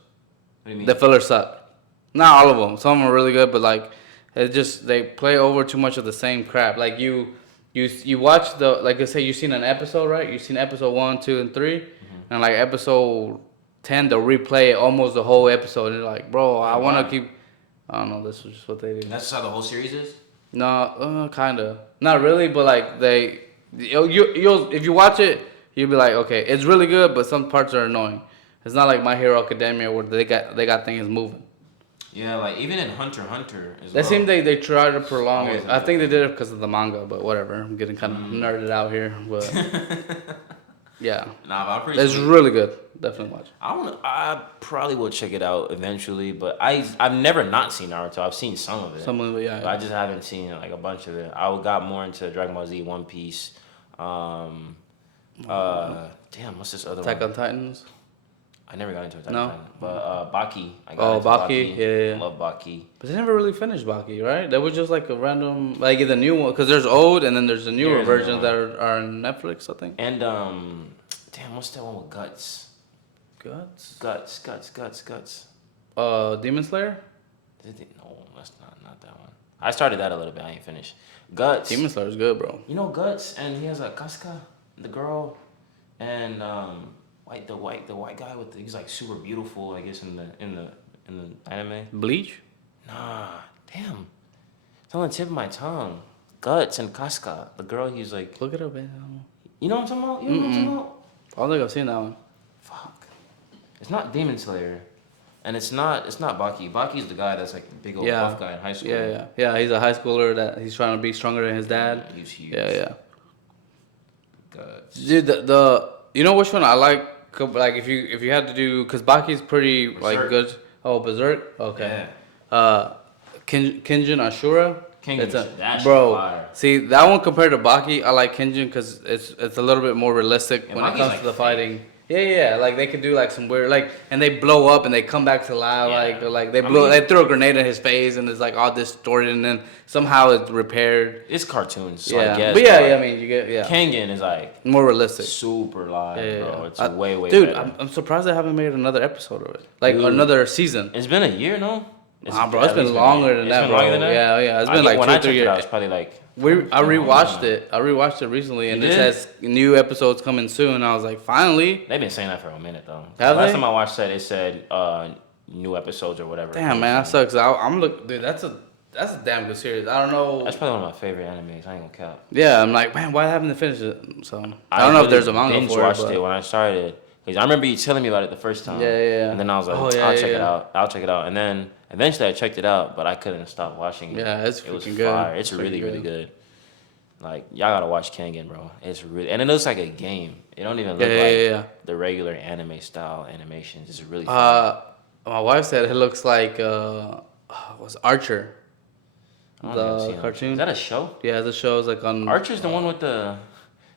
What do you mean? The fillers suck. Not all of them. Some of them are really good, but like, it just they play over too much of the same crap. Like you watch the like I say you've seen an episode, right? You've seen episode 1, 2, and 3, and like episode 10, they'll replay almost the whole episode. And you're like, bro, I want to keep. I don't know. This is just what they do. That's just how the whole series is. No, kinda. Not really, but like you'll if you watch it, you'll be like, okay, it's really good, but some parts are annoying. It's not like My Hero Academia where they got things moving. Yeah, like even in Hunter x Hunter as They well. seem they try to prolong Always it. I think they did it because of the manga, but whatever. I'm getting kind of nerded out here, but yeah, Nah, but I'm pretty it's sure. really good. Definitely watch. I probably will check it out eventually, but I've never not seen Naruto. I've seen some of it. Some of it, But I just haven't seen like a bunch of it. I got more into Dragon Ball Z, One Piece. Damn, what's this other Attack one? on Titans. I never got into Attack No? on Titan. But Baki. I got Oh, into Baki? Yeah. Love Baki. But they never really finished Baki, right? That was just like a random, like the new one, because there's old and then there's the newer There is a new versions one. that are on Netflix, I think. And damn, what's that one with Guts? Guts. Guts. Demon Slayer. No, that's not that one. I started that a little bit. I ain't finished. Guts. Demon Slayer's good, bro. You know Guts, and he has a Casca, the girl, and the white guy with he's like super beautiful, I guess in the anime. Bleach. Nah, damn, it's on the tip of my tongue. Guts and Casca, the girl. He's like, Look it up, man. you know what I'm talking about? You know what I'm talking about? I don't think I've seen that one. Fuck, it's not Demon Slayer, and it's not Baki. Baki's the guy that's like a big old buff guy in high school. Yeah. He's a high schooler that he's trying to be stronger than his dad. Yeah, he's huge. Yeah. Guts. Dude, the you know which one I like? Like if you had to do, cause Baki's pretty like Berserk. good. Oh, Berserk. Okay. Yeah. Kinjin Ashura. Kingdom It's a- shit, that shit bro. fire. See that one compared to Baki, I like Kinjin because it's a little bit more realistic Yeah, when Baki's it comes like to the fake. fighting. Yeah. Like they could do like some weird and they blow up and they come back to life. Yeah. Like they I blow mean- they throw a grenade in his face and it's like all distorted and then somehow it's repaired. It's cartoons, so Yeah. I guess. But yeah, like, I mean you get Kengan is like more realistic. super live, Yeah. bro. It's I- way dude, better. I'm surprised they haven't made another episode of it. Like Dude. another season. It's been a year, no? Nah, bro, it's at been least longer a than year. that, It's bro. been longer than that? Yeah. It's I been think like when 2 I or 3 checked it out, years. it's probably like. I rewatched it. I rewatched it recently, and You it did? says new episodes coming soon. I was like, finally. They've been saying that for a minute though. Have Last they? time I watched that, it said new episodes or whatever. Damn, man, that sucks. I'm look, dude. That's a damn good series. I don't know. That's probably one of my favorite animes. I ain't gonna cap. Yeah, I'm like, man, why haven't they finished it? So I don't know if there's a manga binge for it. watched But it when I started. Cause I remember you telling me about it the first time. Yeah. And then I was like, Oh, yeah, I'll yeah, check it yeah. out. I'll check it out. And then eventually I checked it out, but I couldn't stop watching it. Yeah, it's It was freaking good. fire. It's Freaking really, really good. good. Like y'all gotta watch Kengan, bro. It's really, and it looks like a game. It don't even look Yeah, like yeah. the regular anime style animations. It's really fun. My wife said it looks like was Archer, I don't think I've seen the Archer. cartoon. Is that a show? Yeah, the show's like on. Archer's the one with the.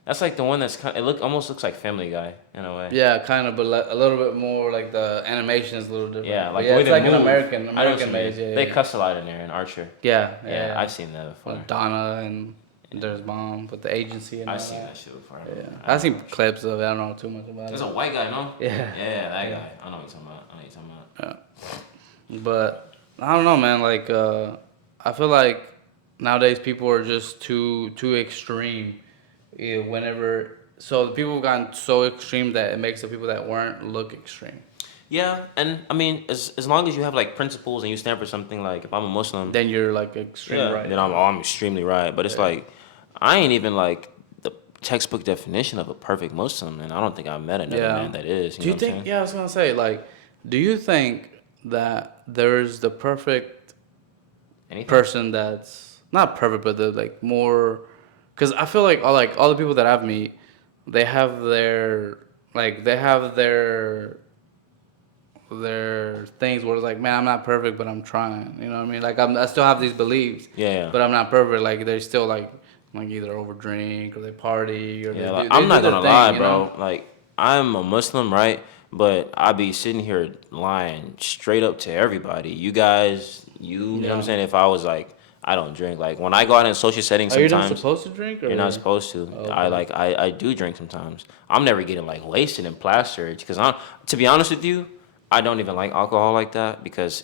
That's like the one that's kind. It almost looks like Family Guy in a way. Yeah, kind of, but a little bit more like the animation is a little different. Yeah, But like yeah, the way it's they like move. an American I know what you made. mean. Yeah, They yeah. cuss a lot in there in Archer. Yeah, Yeah, I've seen that before. Like Donna and there's Mom with the agency and all I've seen that. that shit before. Yeah, I've seen clips of it. I don't know too much about There's it. a white guy, no? Yeah. Yeah, that guy. I know what you're talking about. But I don't know, man. Like I feel like nowadays people are just too extreme. So the people have gotten so extreme that it makes the people that weren't look extreme. Yeah, and I mean, as long as you have like principles and you stand for something, like if I'm a Muslim, Then you're like extreme yeah, right. then I'm extremely right. But it's Yeah. like I ain't even like the textbook definition of a perfect Muslim, and I don't think I've met another Yeah. man that is. You Do know you what I'm think? saying? Yeah, I was gonna say like, do you think that there's the perfect Anything? person that's not perfect, but the like more, because I feel like all the people that I've met, they have their they have their things where it's like, man, I'm not perfect, but I'm trying. You know what I mean? Like I still have these beliefs, Yeah, yeah. but I'm not perfect. Like they still like either over drink or they party or Yeah, they like, do I'm not their gonna thing. lie, You know? bro. Like, I'm a Muslim, right? But I be sitting here lying straight up to everybody. You guys, you know what I'm Yeah. saying? If I was like, I don't drink. Like, when I go out in social settings Are you not sometimes, supposed to drink you're not or? supposed to. Okay. I do drink sometimes. I'm never getting like wasted and plastered because to be honest with you, I don't even like alcohol like that because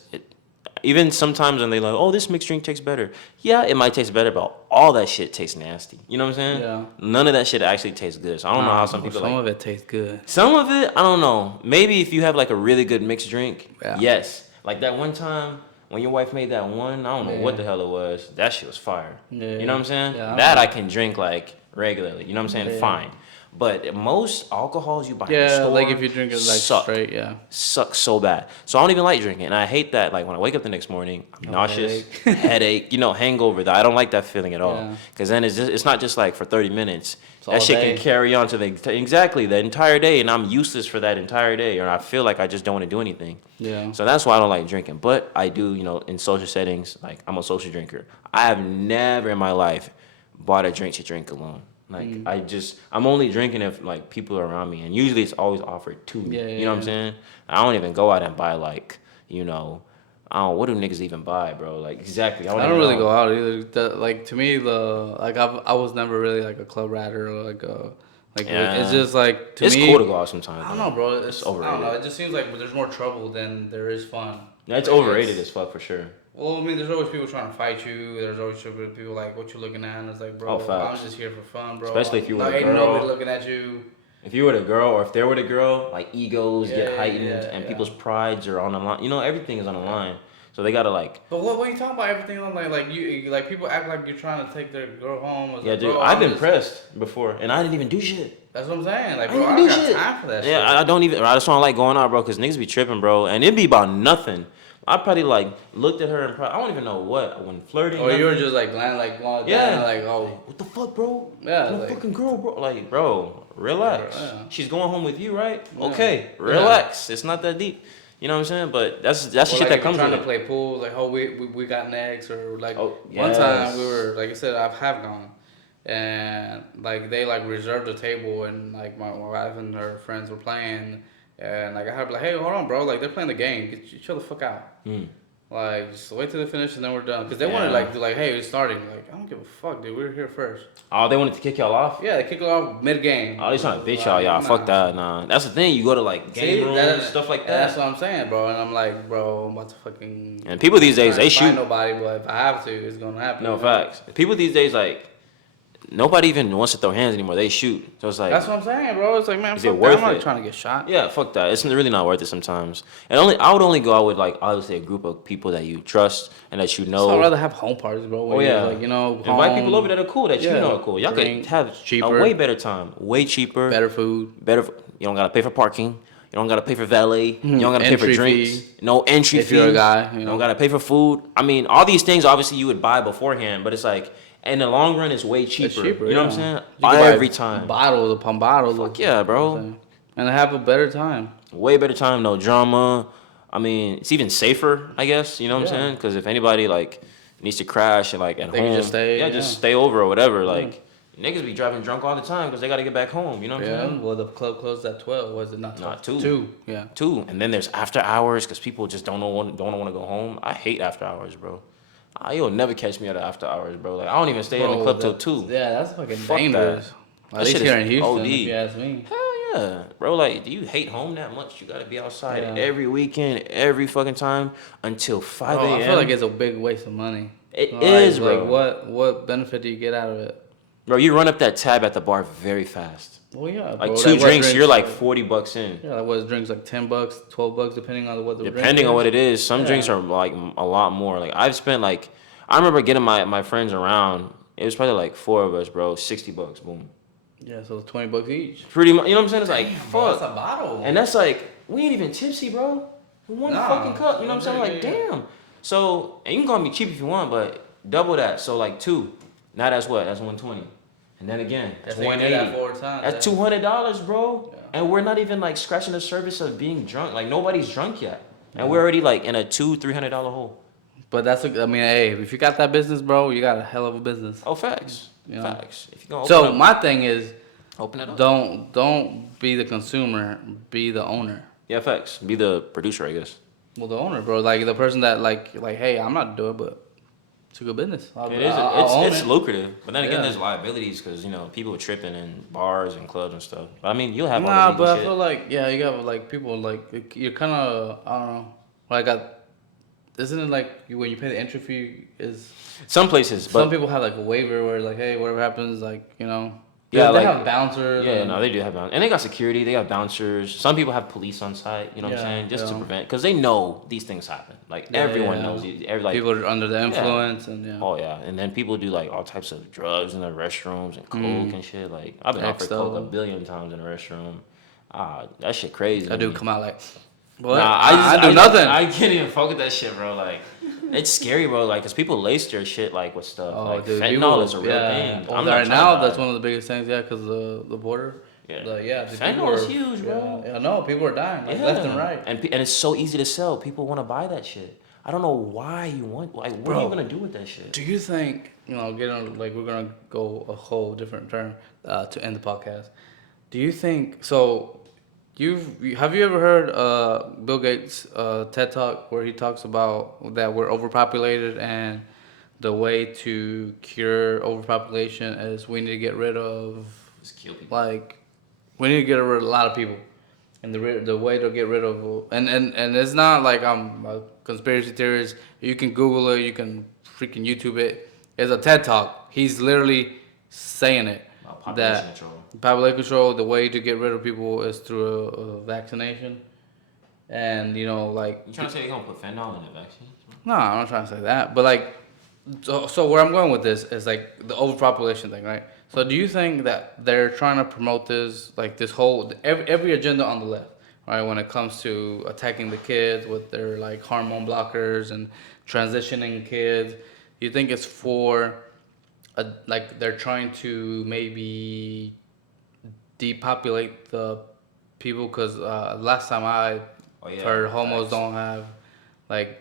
even sometimes when they like, oh, this mixed drink tastes better. Yeah, it might taste better, but all that shit tastes nasty. You know what I'm saying? Yeah. None of that shit actually tastes good. So I don't know how Nah, some well, people some like. of it tastes good. Some of it, I don't know. Maybe if you have like a really good mixed drink, Yeah. yes. Like that one time when your wife made that one, I don't know what Yeah. the hell it was. That shit was fire. Yeah. You know what I'm saying? Yeah. That I can drink like regularly. You know what I'm saying? Yeah. Fine. But most alcohols you buy in the Yeah, like store if you drink it like suck. straight, yeah. Suck so bad. So I don't even like drinking. And I hate that. Like when I wake up the next morning, I'm Oh, nauseous, headache. headache, hangover. I don't like that feeling at all. Yeah. Because then it's not just like for 30 minutes. It's That all shit day. can carry on to the entire day. And I'm useless for that entire day. Or I feel like I just don't want to do anything. Yeah. So that's why I don't like drinking. But I do, in social settings, like I'm a social drinker. I have never in my life bought a drink to drink alone. Like I'm only drinking if like people are around me, and usually it's always offered to me. Yeah, You know what I'm saying? I don't even go out and buy like, I don't. What do niggas even buy, bro? Like exactly. I don't I even don't really know. go out either. Like to me, I was never really like a club ratter or it's Yeah, just like to it's me. cool to go out sometimes. I don't Though. know, bro. It's I don't know. overrated. It just seems like there's more trouble than there is fun. Yeah, it's Like, overrated as fuck for sure. Well, I mean, there's always people trying to fight you. There's always people like, what you looking at? And it's like, bro, Oh, facts. I'm just here for fun, bro. Especially if you were a Ain't nobody girl. looking at you. If you were the girl, or if there were the girl, like egos get heightened, and Yeah. people's prides are on the line. Everything is on the line. So they gotta like. But what when you talk about everything like people act like you're trying to take their girl home. It's Yeah, like, dude, bro, I've been pressed before, and I didn't even do shit. That's what I'm saying. Like, I bro, didn't I do don't got shit. time for that shit. Yeah, I don't even. I just don't like going out, bro, because niggas be tripping, bro, and it be about nothing. I probably like looked at her and I don't even know what when flirting. Or you were just like glad, like going Yeah. down, like oh What the fuck, bro? yeah, I'm a like fucking girl, bro. Like, bro, relax. Yeah. She's going home with you, right? Yeah. Okay, Yeah. relax. It's not that deep. You know what I'm saying? But that's the or shit like that if comes you're with trying to it. play pool, like oh we got next or like Oh, one time we yes. were like I said have gone and like they like reserved a table and like my wife and her friends were playing and like I had to be like hey hold on bro like they're playing the game chill the fuck out. Like, just wait till they finish and then we're done. Because they wanted, like, hey, it's starting. Like, I don't give a fuck, dude. We were here first. Oh, they wanted to kick y'all off? Yeah, they kick it off mid-game. Oh, they trying to bitch y'all. Y'all, fuck that. Nah. That's the thing. You go to, like, game rooms, stuff like that. That's what I'm saying, bro. And I'm like, bro, I'm about to fucking... And people these days, they shoot. Find nobody, but if I have to, it's going to happen. No, facts. People these days, like, nobody even wants to throw hands anymore. They shoot. So it's like... That's what I'm saying, bro. It's like, man, is fuck it worth that. I'm it? not trying to get shot. Yeah, fuck that. It's really not worth it sometimes. And I would only go out with, like, obviously a group of people that you trust and that you know. So I'd rather have home parties, bro. Oh, yeah. Like, invite home, people over that are cool, that you know are cool. Y'all drink, could have cheaper, a way better time. Way cheaper. better food. You don't got to pay for parking. You don't got to pay for valet. You don't got to pay for Entry drinks. fee. No entry If fee. you're a guy, You don't got to pay for food. I mean, all these things, obviously, you would buy beforehand, but it's like, in the long run, it's way cheaper. It's cheaper, you know what I'm yeah. saying? You can buy Every time. Bottles upon bottles. Fuck yeah, bro. And have a better time. Way better time, no drama. I mean, it's even safer, I guess. You know what I'm saying? Because if anybody, like, needs to crash and, like, at They home. can just stay, just stay over or whatever. Like, niggas be driving drunk all the time because they got to get back home. You know what I'm saying? Well, the club closed at 12. Was it not 12? Not 2. 2, yeah. 2. And then there's after hours because people just don't want to go home. I hate after hours, bro. You'll never catch me at after hours, bro. Like, I don't even stay in the club till 2. Yeah, that's fucking Fuck dangerous. that. At least shit here is in Houston, OD. if you ask me. Hell yeah. Bro, like, do you hate home that much? You got to be outside Yeah. every weekend, every fucking time until 5 a.m. I feel like it's a big waste of money. It is, bro. Like, what benefit do you get out of it? Bro, you run up that tab at the bar very fast. Well, yeah, Like bro. two Like what drinks, you're drinks? like $40 in. Yeah, like what drinks like $10, $12, depending on what the drink Depending on is. what it is, some drinks Yeah. are like a lot more. Like I've spent like, I remember getting my friends around. It was probably like four of us, bro. $60, boom. Yeah, so it's $20 each. Pretty much, you know what I'm saying? It's Damn, like bro, that's fuck, a bottle. and that's like we ain't even tipsy, bro. One fucking Nah. cup, you know what I'm saying? Like Yeah. damn. So and you can call me cheap if you want, but double that. So like two. Now that's what? That's 120. And then again, that's That's 180. 180. That 4 times. That's $200, bro. Yeah. And we're not even like scratching the surface of being drunk. Like nobody's drunk yet, and we're already like in a $200-$300 hole. But that's, I mean, hey, if you got that business, bro, you got a hell of a business. Oh, facts. You know? Facts. If you gonna So open up, my thing is, open it up. don't be the consumer, be the owner. Yeah, facts. Be the producer, I guess. Well, the owner, bro, like the person that like, hey, I'm not doing it, but it's a good business. It's lucrative, but then again, Yeah. there's liabilities because people are tripping in bars and clubs and stuff. But I mean, you'll have all Nah, the legal but I shit. feel like you got like people like you're kind of I don't know, like isn't it like when you pay the entry fee is Some places, but some people have like a waiver where like hey whatever happens like Yeah, they like- have bouncers. yeah, and- no, they do have bouncers, and they got security. They got bouncers. Some people have police on site. You know what I'm Yeah, saying, just to yeah. prevent, because they know these things happen. Like Yeah, everyone yeah. knows. Every like, people are under the influence and oh yeah, and then people do like all types of drugs in the restrooms and coke and shit. Like I've been offered Extol. coke a billion times in the restroom. That shit crazy. I to do me. come out like, what? Nah, I do nothing. I can't even fuck with that shit, bro. Like, it's scary, bro. Like, cause people lace their shit like with stuff. Oh, like, dude, fentanyl people, is a real thing. Well, I'm not right trying now, to that's die. one of the biggest things, because the border. Yeah. Like, dude, Fentanyl people is are- huge, bro. Yeah, no, people are dying left and right. And it's so easy to sell. People want to buy that shit. I don't know why you want. Like, what are you gonna do with that shit? Do you think getting like we're gonna go a whole different turn to end the podcast? Do you think so? Have you ever heard Bill Gates TED Talk where he talks about that we're overpopulated and the way to cure overpopulation is we need to get rid of Just kill people. like we need to get rid of a lot of people, and the way to get rid of and it's not like I'm a conspiracy theorist. You can Google it, you can freaking YouTube it. It's a TED Talk. He's literally saying it About population that control. population control. The way to get rid of people is through a vaccination, and like You trying to say they're gonna put fentanyl in the vaccine? no, I'm not trying to say that, but like, so where I'm going with this is like the overpopulation thing, right? So do you think that they're trying to promote this, like this whole every agenda on the left, right? When it comes to attacking the kids with their like hormone blockers and transitioning kids, you think it's for, like they're trying to maybe depopulate the people? Because last time I heard homos don't have like.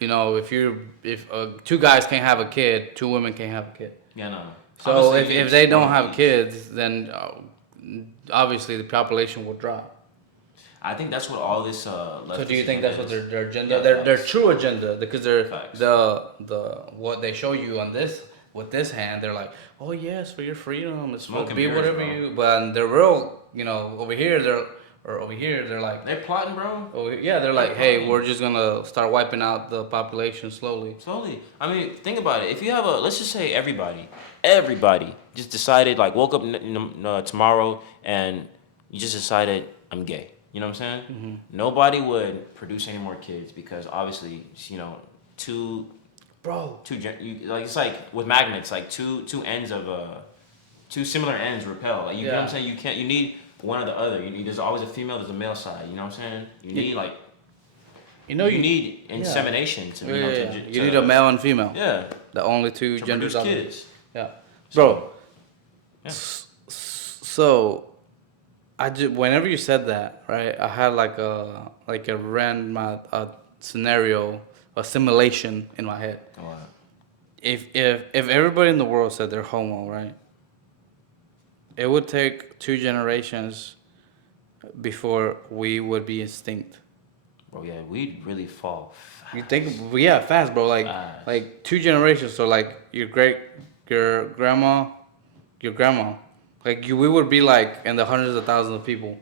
If two guys can't have a kid, two women can't have a kid. Yeah, no. So Obviously, if they don't have kids, then obviously the population will drop. I think that's what all this. So do you think that's what their agenda, Yeah, their true agenda? Because they're Facts. the what they show you on this with this hand, they're like, oh yes, for your freedom, it's supposed to be Smoking whatever mirrors, bro. you. But they're real, over here they're like. They're plotting, bro. Oh yeah, they're like, hey, we're just gonna start wiping out the population slowly. Slowly. I mean, think about it. If you have let's just say everybody just decided, like, woke up tomorrow and you just decided I'm gay. You know what I'm saying? Mm-hmm. Nobody would produce any more kids because obviously, two it's like with magnets, like two ends of two similar ends repel. Like you know what I'm saying? You need one or the other. There's always a female, there's a male side. You know what I'm saying? You need like. You need insemination to you need a male and female. Yeah. The only two To genders. produce kids. Yeah, bro. Yeah. So, whenever you said that, right? I had like a scenario, a simulation in my head. Oh, wow. If everybody in the world said they're homo, right? It would take 2 generations before we would be extinct. Bro, yeah, we'd really fall fast. You think, yeah, fast, bro. Fast. Like 2 generations. So like your grandma, like we would be like in the hundreds of thousands of people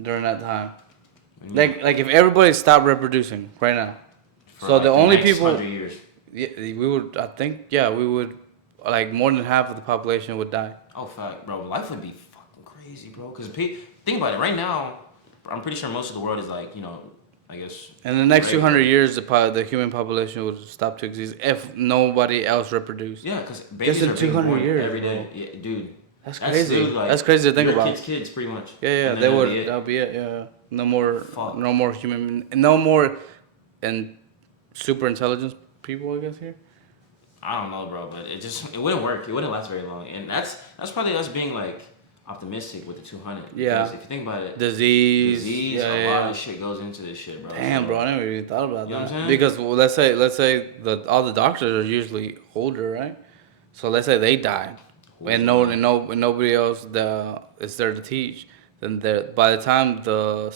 during that time. Like if everybody stopped reproducing right now. For So like the only next people, 100 years. yeah, we would. I think, yeah, we would. Like more than half of the population would die. Oh, fuck, bro. Life would be fucking crazy, bro. Because think about it. Right now, I'm pretty sure most of the world is like, I guess. In the next rape. 200 years, the human population would stop to exist if nobody else reproduced. Yeah, because Just babies in are being 200 born years, every bro. day. Yeah, dude. That's crazy. Like That's crazy to think your about. kids, pretty much. Yeah, And they then would. That'll be it. Yeah, no more. Fuck. No more human. No more, and super intelligent people. I guess here. I don't know, bro, but it wouldn't work. It wouldn't last very long, and that's probably us being like optimistic with the 200. Yeah. Because if you think about it, Disease. a lot of shit goes into this shit, bro. Damn, So, bro, I never even thought about you know that. what I'm saying? Because well, let's say all the doctors are usually older, right? So let's say they die, and nobody else is there to teach. Then by the time the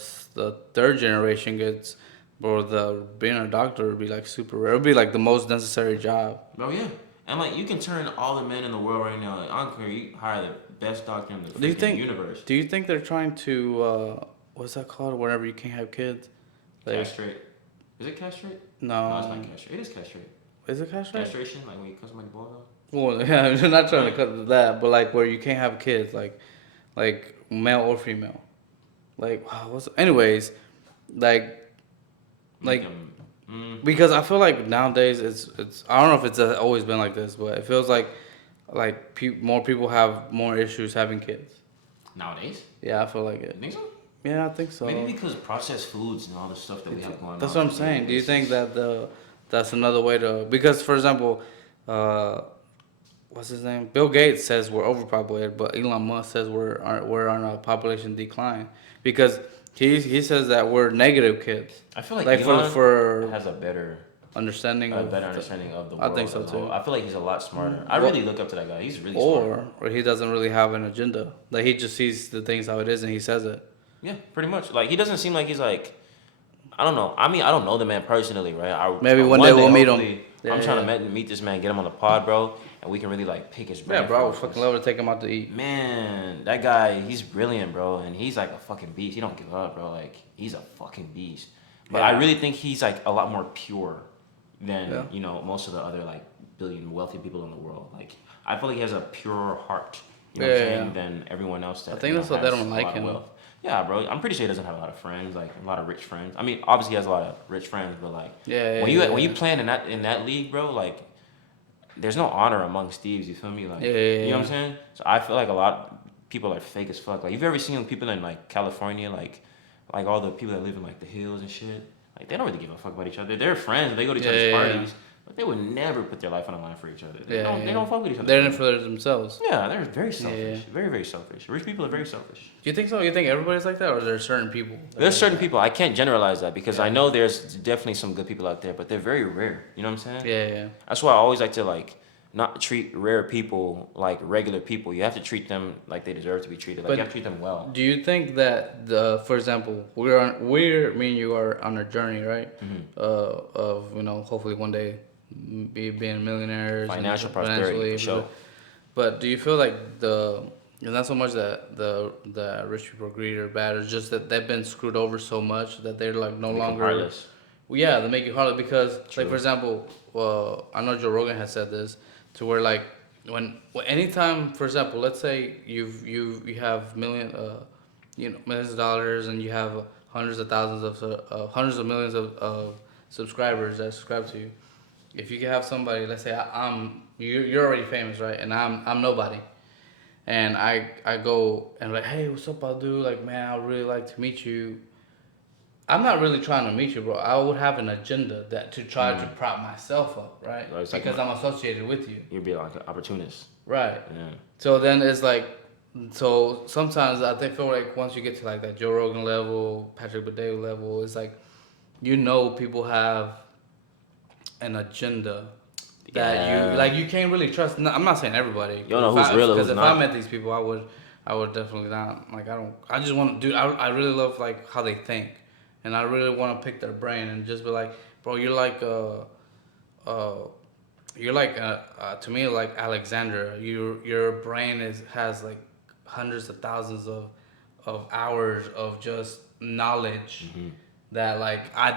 third generation gets, bro, being a doctor would be like super rare. It would be like the most necessary job. Bro, yeah. And like you can turn all the men in the world right now. Like, I don't care. You hire the best doctor in the freaking universe. Do you think they're trying to what's that called? Whenever you can't have kids, like, Castrate. Is it castrate? No. No, it's not castrate. It is castrate. Is it castrate? Castration, like when you cut somebody balls off. Well, yeah, I'm not trying to cut that, but like where you can't have kids, like male or female, like wow, anyways, like because I feel like nowadays it's I don't know if it's always been like this, but it feels like more people have more issues having kids Nowadays? Yeah, I feel like it. You think so? Yeah, I think so. Maybe because processed foods and all the stuff that we have going on. That's what I'm saying. Do you think that that's another way to, because for example, what's his name? Bill Gates says we're overpopulated, but Elon Musk says we're on a population decline because he says that we're negative kids. I feel like Elon for has a better understanding of the world. I think so too. I feel like he's a lot smarter. I really look up to that guy. He's really smart. Or he doesn't really have an agenda. Like he just sees the things how it is and he says it. Yeah, pretty much. Like he doesn't seem like he's like, I don't know. I mean, I don't know the man personally, right? Maybe one day we'll meet him. Yeah, I'm trying to meet this man, get him on the pod, bro, and we can really like pick his brain. Yeah, bro, I would fucking love to take him out to eat. Man, that guy, he's brilliant, bro, and he's like a fucking beast. He don't give up, bro. Like he's a fucking beast. But I really think he's like a lot more pure than most of the other like billion wealthy people in the world. Like I feel like he has a purer heart. You know what I'm saying? Than everyone else. That, I think that's why they don't like him. Wealth. Yeah, bro. I'm pretty sure he doesn't have a lot of friends, like a lot of rich friends. I mean, obviously he has a lot of rich friends, but like when you playing in that league, bro, like there's no honor amongst thieves. You feel me? Like you know what I'm saying? So I feel like a lot of people are fake as fuck. Like you've ever seen people in like California, like all the people that live in like the hills and shit. Like they don't really give a fuck about each other. They're friends. They go to each other's parties. But they would never put their life on the line for each other. They don't fuck with each other. They're in it for themselves. Yeah, they're very selfish. Very, very selfish. Rich people are very selfish. Do you think so? You think everybody's like that, or are there certain people? There's certain people. I can't generalize that because I know there's definitely some good people out there, but they're very rare. You know what I'm saying? Yeah. That's why I always like to like not treat rare people like regular people. You have to treat them like they deserve to be treated. Like you have to treat them well. Do you think that for example, me and you are on a journey, right? Mm-hmm. Of hopefully one day being millionaires, financial prosperity, for sure. But do you feel like it's not so much that the rich people are greedy or bad, it's just that they've been screwed over so much that they're like no longer heartless. Well, yeah, they make you heartless because like for example, I know Joe Rogan has said this to where like when anytime, for example, let's say you have millions of dollars and you have hundreds of thousands of hundreds of millions of subscribers that subscribe to you. If you can have somebody, let's say you're already famous, right? And I'm nobody. And I go and like, hey, what's up, Abdul? Like, man, I'd really like to meet you. I'm not really trying to meet you, bro. I would have an agenda to try to prop myself up, right? Because I'm associated with you. You'd be like an opportunist. Right. Yeah. So then it's like, so sometimes I feel like once you get to like that Joe Rogan level, Patrick Bet level, it's like, people have an agenda that you can't really trust. No, I'm not saying everybody. You don't know who's real or who's not. Because if I met these people, I would definitely not. Like I just want to, dude. I really love like how they think, and I really want to pick their brain and just be like, bro, you're like to me like Alexandra. Your brain has like hundreds of thousands of hours of just knowledge that like I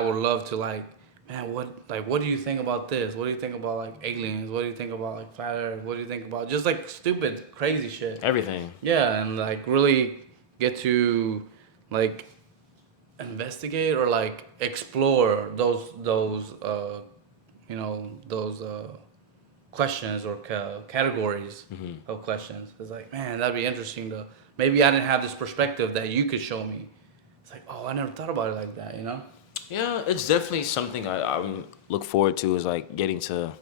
would love to like man, what do you think about this? What do you think about like aliens? What do you think about like flat Earth? What do you think about just like stupid, crazy shit? Everything. Yeah, and like really get to like investigate or like explore those questions or categories of questions. It's like, man, that'd be interesting to maybe I didn't have this perspective that you could show me. It's like, oh, I never thought about it like that, you know? Yeah, it's definitely something I look forward to is like getting to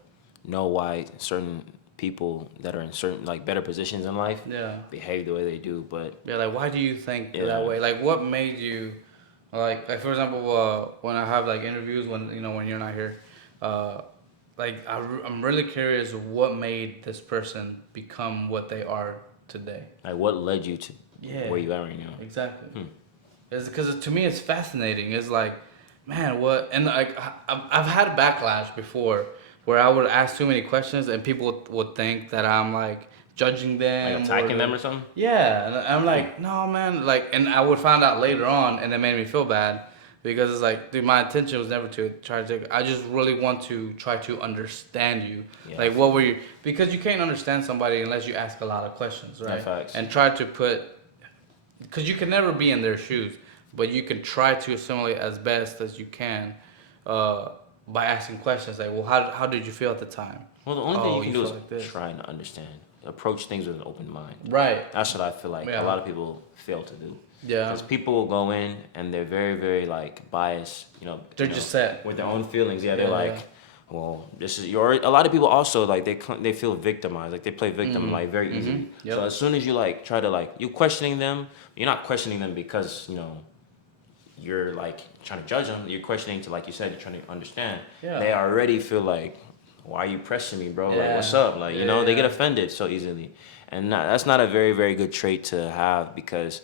know why certain people that are in certain like better positions in life Yeah. behave the way they do. But Yeah, like why do you think yeah, that way? Like what made you like for example, when I have like interviews when you're not here, uh, like I'm really curious what made this person become what they are today. like what led you to Yeah, where you are right now? exactly. Hmm. It's because to me it's fascinating. It's like, man, what? And like I've had backlash before where I would ask too many questions and people would think that I'm like judging Like them attacking them or something? yeah, and I'm like, no, man, like, and I would find out later on, and it made me feel bad because it's like, dude, my intention was never to try to take. I just really want to try to understand you. Yeah. Like, what were you? Because you can't understand somebody unless you ask a lot of questions, right? Yeah, facts. And try to put, because you can never be in their shoes, but you can try to assimilate as best as you can, by asking questions like, well, how did you feel at the time? Well, the only thing Oh, you can do is feel like this. try and understand, approach things with an open mind. Right. That's what I feel like Yeah. a lot of people fail to do. Yeah. Because people will go in and they're very, very like biased. They're just set with their own feelings. Yeah, they're Yeah, like, yeah. well, this is your. A lot of people also like they feel victimized. Like they play victim like very easily. Yep. So as soon as you like try to like you questioning them, you're not questioning them because you're like trying to judge them. You're questioning to like you said, you're trying to understand. Yeah. They already feel like, why are you pressing me, bro? Like, Yeah. what's up? Like, Yeah, they get yeah. offended so easily, and that's not a very, very good trait to have because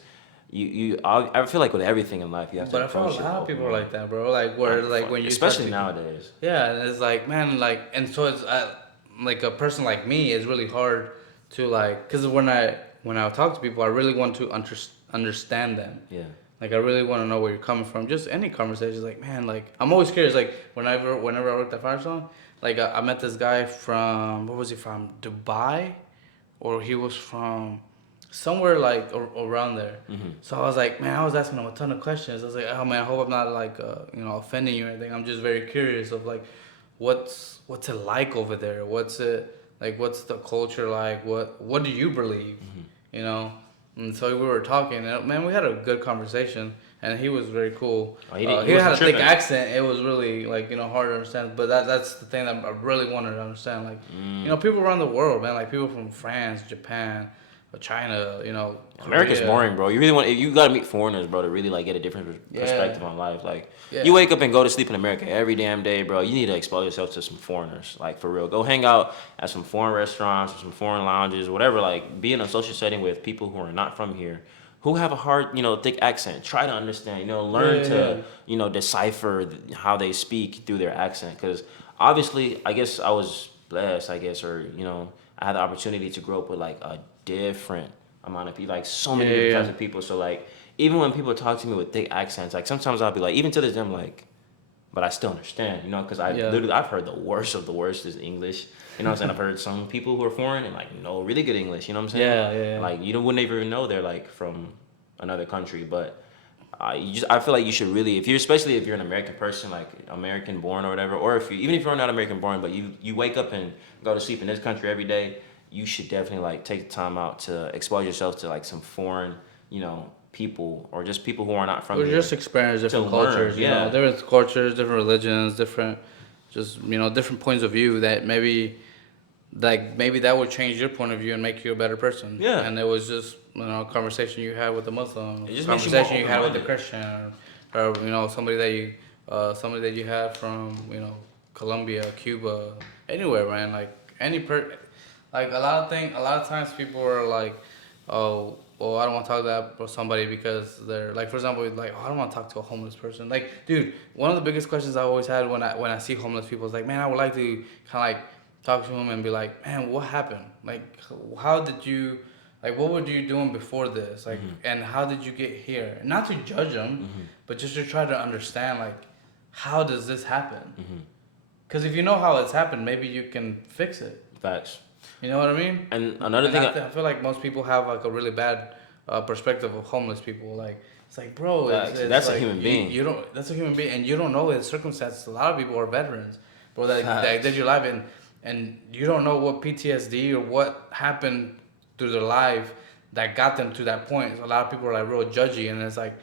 I feel like with everything in life you have to But I feel approach a it lot of open people are mind. like that, bro. Like where like when you especially start to, nowadays. yeah, and it's like, man, like, and so it's like a person like me, it's really hard to like, cause when I talk to people, I really want to understand them. Yeah. Like I really want to know where you're coming from. Just any conversation, like, man, like I'm always curious. Like whenever I worked at Firestone, like I met this guy from, where was he from? Dubai, or he was from somewhere like around there. So I was like, man, I was asking him a ton of questions. I was like, oh man, I hope I'm not like offending you or anything. I'm just very curious of like, what's it like over there? What's it like? What's the culture like? What do you believe? You know. And so we were talking, and man, we had a good conversation, and he was very cool. Oh, he He wasn't had a thick tripping. accent. It was really like hard to understand. But that's the thing that I really wanted to understand. Like, people around the world, man, like people from France, Japan, China, America's Korea. boring, bro. You gotta meet foreigners, bro, to really like get a different perspective on life. Like Yeah. you wake up and go to sleep in America every damn day, bro. You need to expose yourself to some foreigners, like for real. Go hang out at some foreign restaurants or some foreign lounges, whatever. Like be in a social setting with people who are not from here, who have a hard, thick accent. Try to understand, learn to, decipher how they speak through their accent. Because obviously, I guess I was blessed, or I had the opportunity to grow up with like a different amount of people, like so many different types of people. So like even when people talk to me with thick accents, like sometimes I'll be like, even to this day, I'm like, but I still understand, because literally I've heard the worst of the worst is English. You know what I'm saying? I've heard some people who are foreign and like know really good English. You know what I'm saying? Yeah. Like wouldn't even know they're like from another country, but. I feel like you should really, especially if you're an American person, like American born or whatever, or even if you're not American born, but you wake up and go to sleep in this country every day, you should definitely like take the time out to expose yourself to like some foreign, people or just people who are not from Or here. just experience different cultures, different cultures, different religions, different different points of view that maybe that would change your point of view and make you a better person. Yeah. And it was just a conversation you had with a Muslim, It just makes you conversation more you had with a open-minded. Christian, or somebody that you had from Colombia, Cuba, anywhere, man. Like like a lot of times people are like, oh, well, I don't want to talk to that somebody because they're like, for example, like, oh, I don't want to talk to a homeless person. Like, dude, one of the biggest questions I always had when I see homeless people is like, man, I would like to kind of like talk to them and be like, man, what happened? Like, how did you, like, what were you doing before this? Like, and how did you get here? Not to judge them, but just to try to understand, like, how does this happen? Because if you know how it's happened, maybe you can fix it. Facts. You know what I mean? And another thing, I feel like most people have like a really bad perspective of homeless people. Like it's like, bro, it's that's like a human being. You don't. That's a human being, and you don't know the circumstances. A lot of people are veterans, bro. That did your life, and you don't know what PTSD or what happened through their life that got them to that point. So a lot of people are like real judgy, and it's like,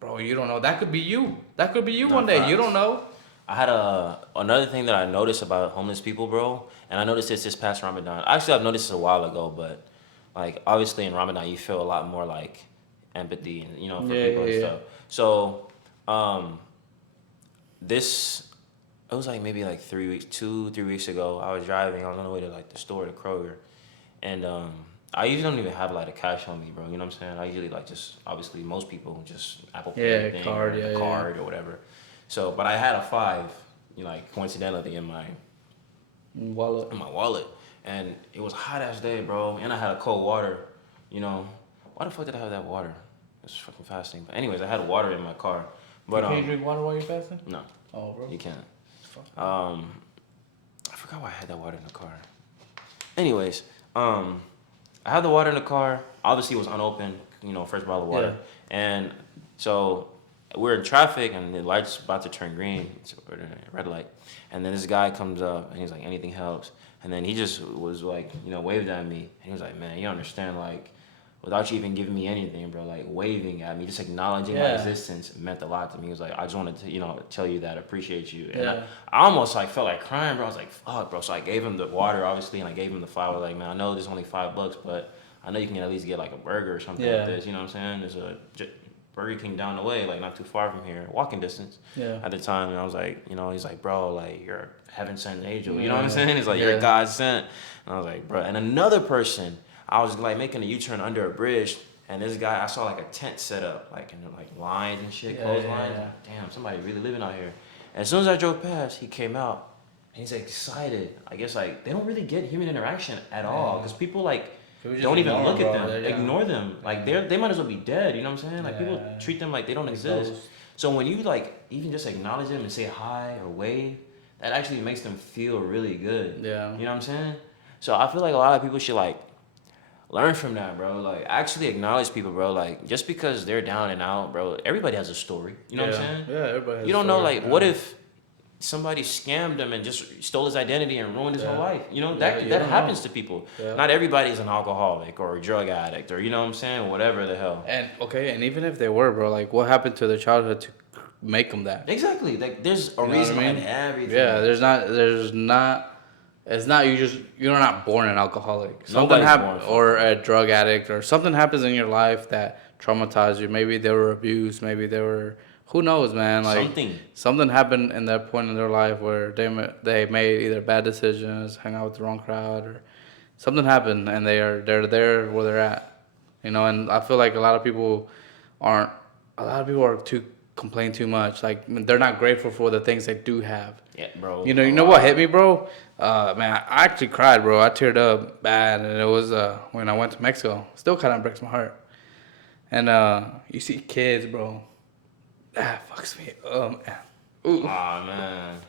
bro, you don't know. That could be you. That could be you one day. You don't know. I had another thing that I noticed about homeless people, bro, and I noticed this past Ramadan. Actually, I've noticed this a while ago, but like obviously in Ramadan you feel a lot more like empathy and for people and stuff. So this it was like maybe like 3 weeks, 2-3 weeks ago. I was driving. I was on the way to like the store to Kroger, and I usually don't even have like the cash on me, bro. You know what I'm saying? I usually like just obviously most people just Apple Pay thing card, or the card or whatever. So, but I had a 5, like coincidentally in my wallet, and it was a hot ass day, bro. And I had a cold water. Why the fuck did I have that water? It's fucking fasting. But anyways, I had water in my car. But can you drink water while you're fasting? No. Oh, bro. You can't. I forgot why I had that water in the car. Anyways, I had the water in the car. Obviously, it was unopened. First bottle of water, and so we're in traffic and the light's about to turn green. It's a red light. And then this guy comes up and he's like, anything helps. And then he just was like, waved at me. And he was like, man, you don't understand, like, without you even giving me anything, bro, like waving at me, just acknowledging my existence meant a lot to me. He was like, I just wanted to, tell you that I appreciate you. And I almost like felt like crying, bro. I was like, fuck, bro. So I gave him the water, obviously, and I gave him the flour. Like, man, I know this is only $5, but I know you can at least get like a burger or something like this. You know what I'm saying? There's a Burger King down the way, like not too far from here, walking distance. At the time, and I was like, he's like, bro, like you're a heaven sent angel. You know what I'm saying? He's like, you're God sent. And I was like, bro. And another person, I was like making a U-turn under a bridge, and this guy, I saw like a tent set up, like in like lines and shit, clotheslines. Like, damn, somebody really living out here. And as soon as I drove past, he came out, and he's like excited. I guess like they don't really get human interaction at all, because people like. Don't even look at them. Ignore them. Like they might as well be dead. You know what I'm saying? Like people treat them like they don't exist. So when you like even just acknowledge them and say hi or wave, that actually makes them feel really good. Yeah. You know what I'm saying? So I feel like a lot of people should like learn from that, bro. Like actually acknowledge people, bro. Like just because they're down and out, bro. Everybody has a story. You know what I'm saying? Yeah, everybody has You don't a know story. like what if somebody scammed him and just stole his identity and ruined his whole life. That happens to people. Not everybody's an alcoholic or a drug addict or you know what I'm saying, whatever the hell. And even if they were, bro, like what happened to their childhood to make them that? Exactly. Like there's a reason behind everything. Yeah, there's not. It's not you're not born an alcoholic. Something happens or a drug addict or something happens in your life that traumatized you. Maybe they were abused. Maybe they were. Who knows, man? Like something happened in that point in their life where they made either bad decisions, hang out with the wrong crowd, or something happened, and they're there where they're at, And I feel like a lot of people are complain too much. Like they're not grateful for the things they do have. Yeah, bro. You know what hit me, bro? Man, I actually cried, bro. I teared up bad, and it was when I went to Mexico. Still kind of breaks my heart. And you see kids, bro. That fucks me up, man. Ooh. Aw, man.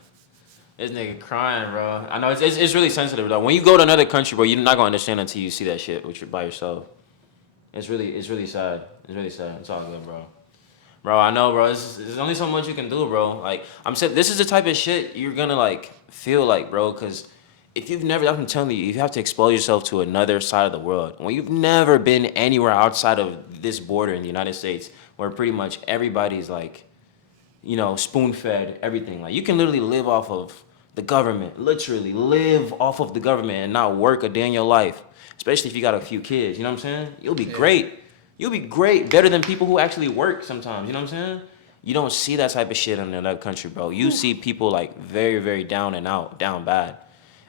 This nigga crying, bro. I know it's really sensitive, though. When you go to another country, bro, you're not gonna understand until you see that shit by yourself. It's really sad. It's really sad. It's all good, bro. Bro, I know, bro. There's only so much you can do, bro. Like, I'm saying, this is the type of shit you're gonna, like, feel like, bro, because if you've never, I'm telling you, you have to expose yourself to another side of the world. When you've never been anywhere outside of this border in the United States, where pretty much everybody's like, spoon-fed, everything. Like, you can literally live off of the government, literally live off of the government and not work a day in your life, especially if you got a few kids, you know what I'm saying? You'll be great. You'll be great, better than people who actually work sometimes, you know what I'm saying? You don't see that type of shit in another country, bro. You see people, like, very, very down and out, down bad.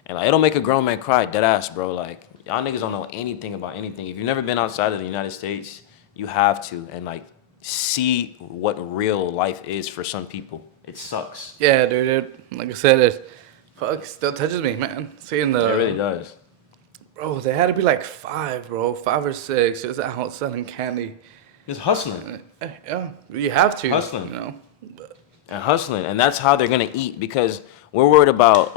And, like, it'll make a grown man cry, dead ass, bro. Like, y'all niggas don't know anything about anything. If you've never been outside of the United States, you have to. And, like, see what real life is for some people. It sucks. Yeah, dude. Like I said, it still touches me, man. Seeing the. It really does. Bro, they had to be like 5, bro. 5 or 6, just out selling candy. Just hustling. Yeah, you have to. Hustling. and hustling, and that's how they're gonna eat because we're worried about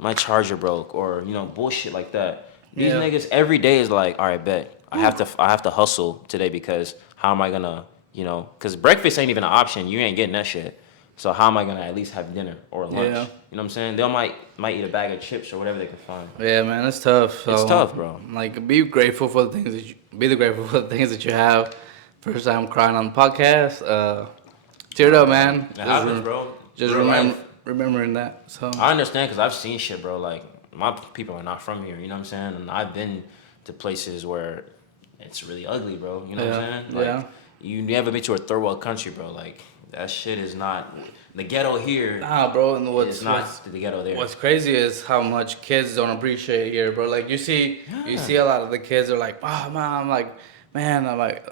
my charger broke or bullshit like that. These Yeah. niggas every day is like, all right, bet I have to hustle today because how am I gonna because breakfast ain't even an option. You ain't getting that shit. So how am I gonna at least have dinner or lunch? Yeah. You know what I'm saying? They might eat a bag of chips or whatever they can find. Yeah, man, it's tough. It's So, tough, bro. Like, be grateful for the things grateful for the things that you have. First time crying on the podcast. Teared up, man. It happens, bro. Just Real life. remembering that. So I understand because I've seen shit, bro. Like my people are not from here. You know what I'm saying? And I've been to places where it's really ugly, bro. You know what I'm saying? Like, yeah. You never been to a third world country, bro. Like that shit is not the ghetto here. Nah, bro. And It's not the ghetto there. What's crazy is how much kids don't appreciate here, bro. Like you see a lot of the kids are like, oh man, I'm like,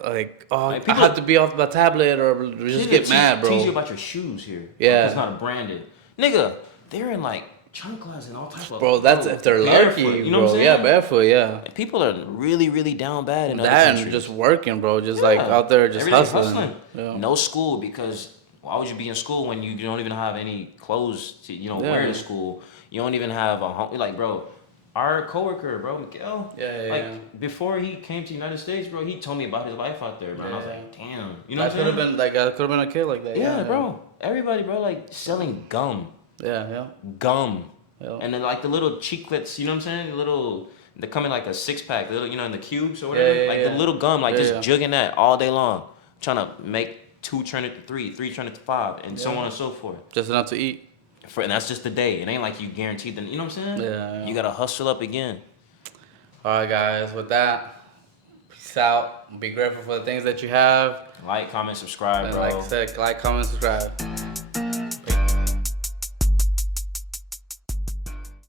oh, Like, I people- have to be off the tablet or just get mad, bro. Teach you about your shoes here. Yeah. It's not branded. Nigga, they're in like chanclas and all types of. Bro, that's if they're lucky, barefoot, you know bro. what I'm saying? Yeah, barefoot, yeah. People are really, really down bad in other That countries. and just working, bro. Just like out there, just Everything's hustling. Yeah. No school because why would you be in school when you don't even have any clothes to wear to school? You don't even have a home. Like, bro, our coworker, bro, Miguel. Yeah. Before he came to the United States, bro, he told me about his life out there, bro. And I was like, damn. You know I what I'm could have saying? been like I could have been a kid like that. Yeah, bro. Everybody, bro, like selling gum. Yeah. Gum. Yeah. And then like the little chiclets, you know what I'm saying? They come in like a 6-pack, little, in the cubes or whatever. Yeah, the little gum, like just yeah. jugging that all day long. Trying to make 2 turn into 3, 3 turn into 5, and so on and so forth. Just enough to eat. And that's just the day. It ain't like you guaranteed you know what I'm saying? Yeah. You gotta hustle up again. All right, guys. With that, peace out. Be grateful for the things that you have. Like, comment, subscribe, And bro. like I said, like, comment, subscribe.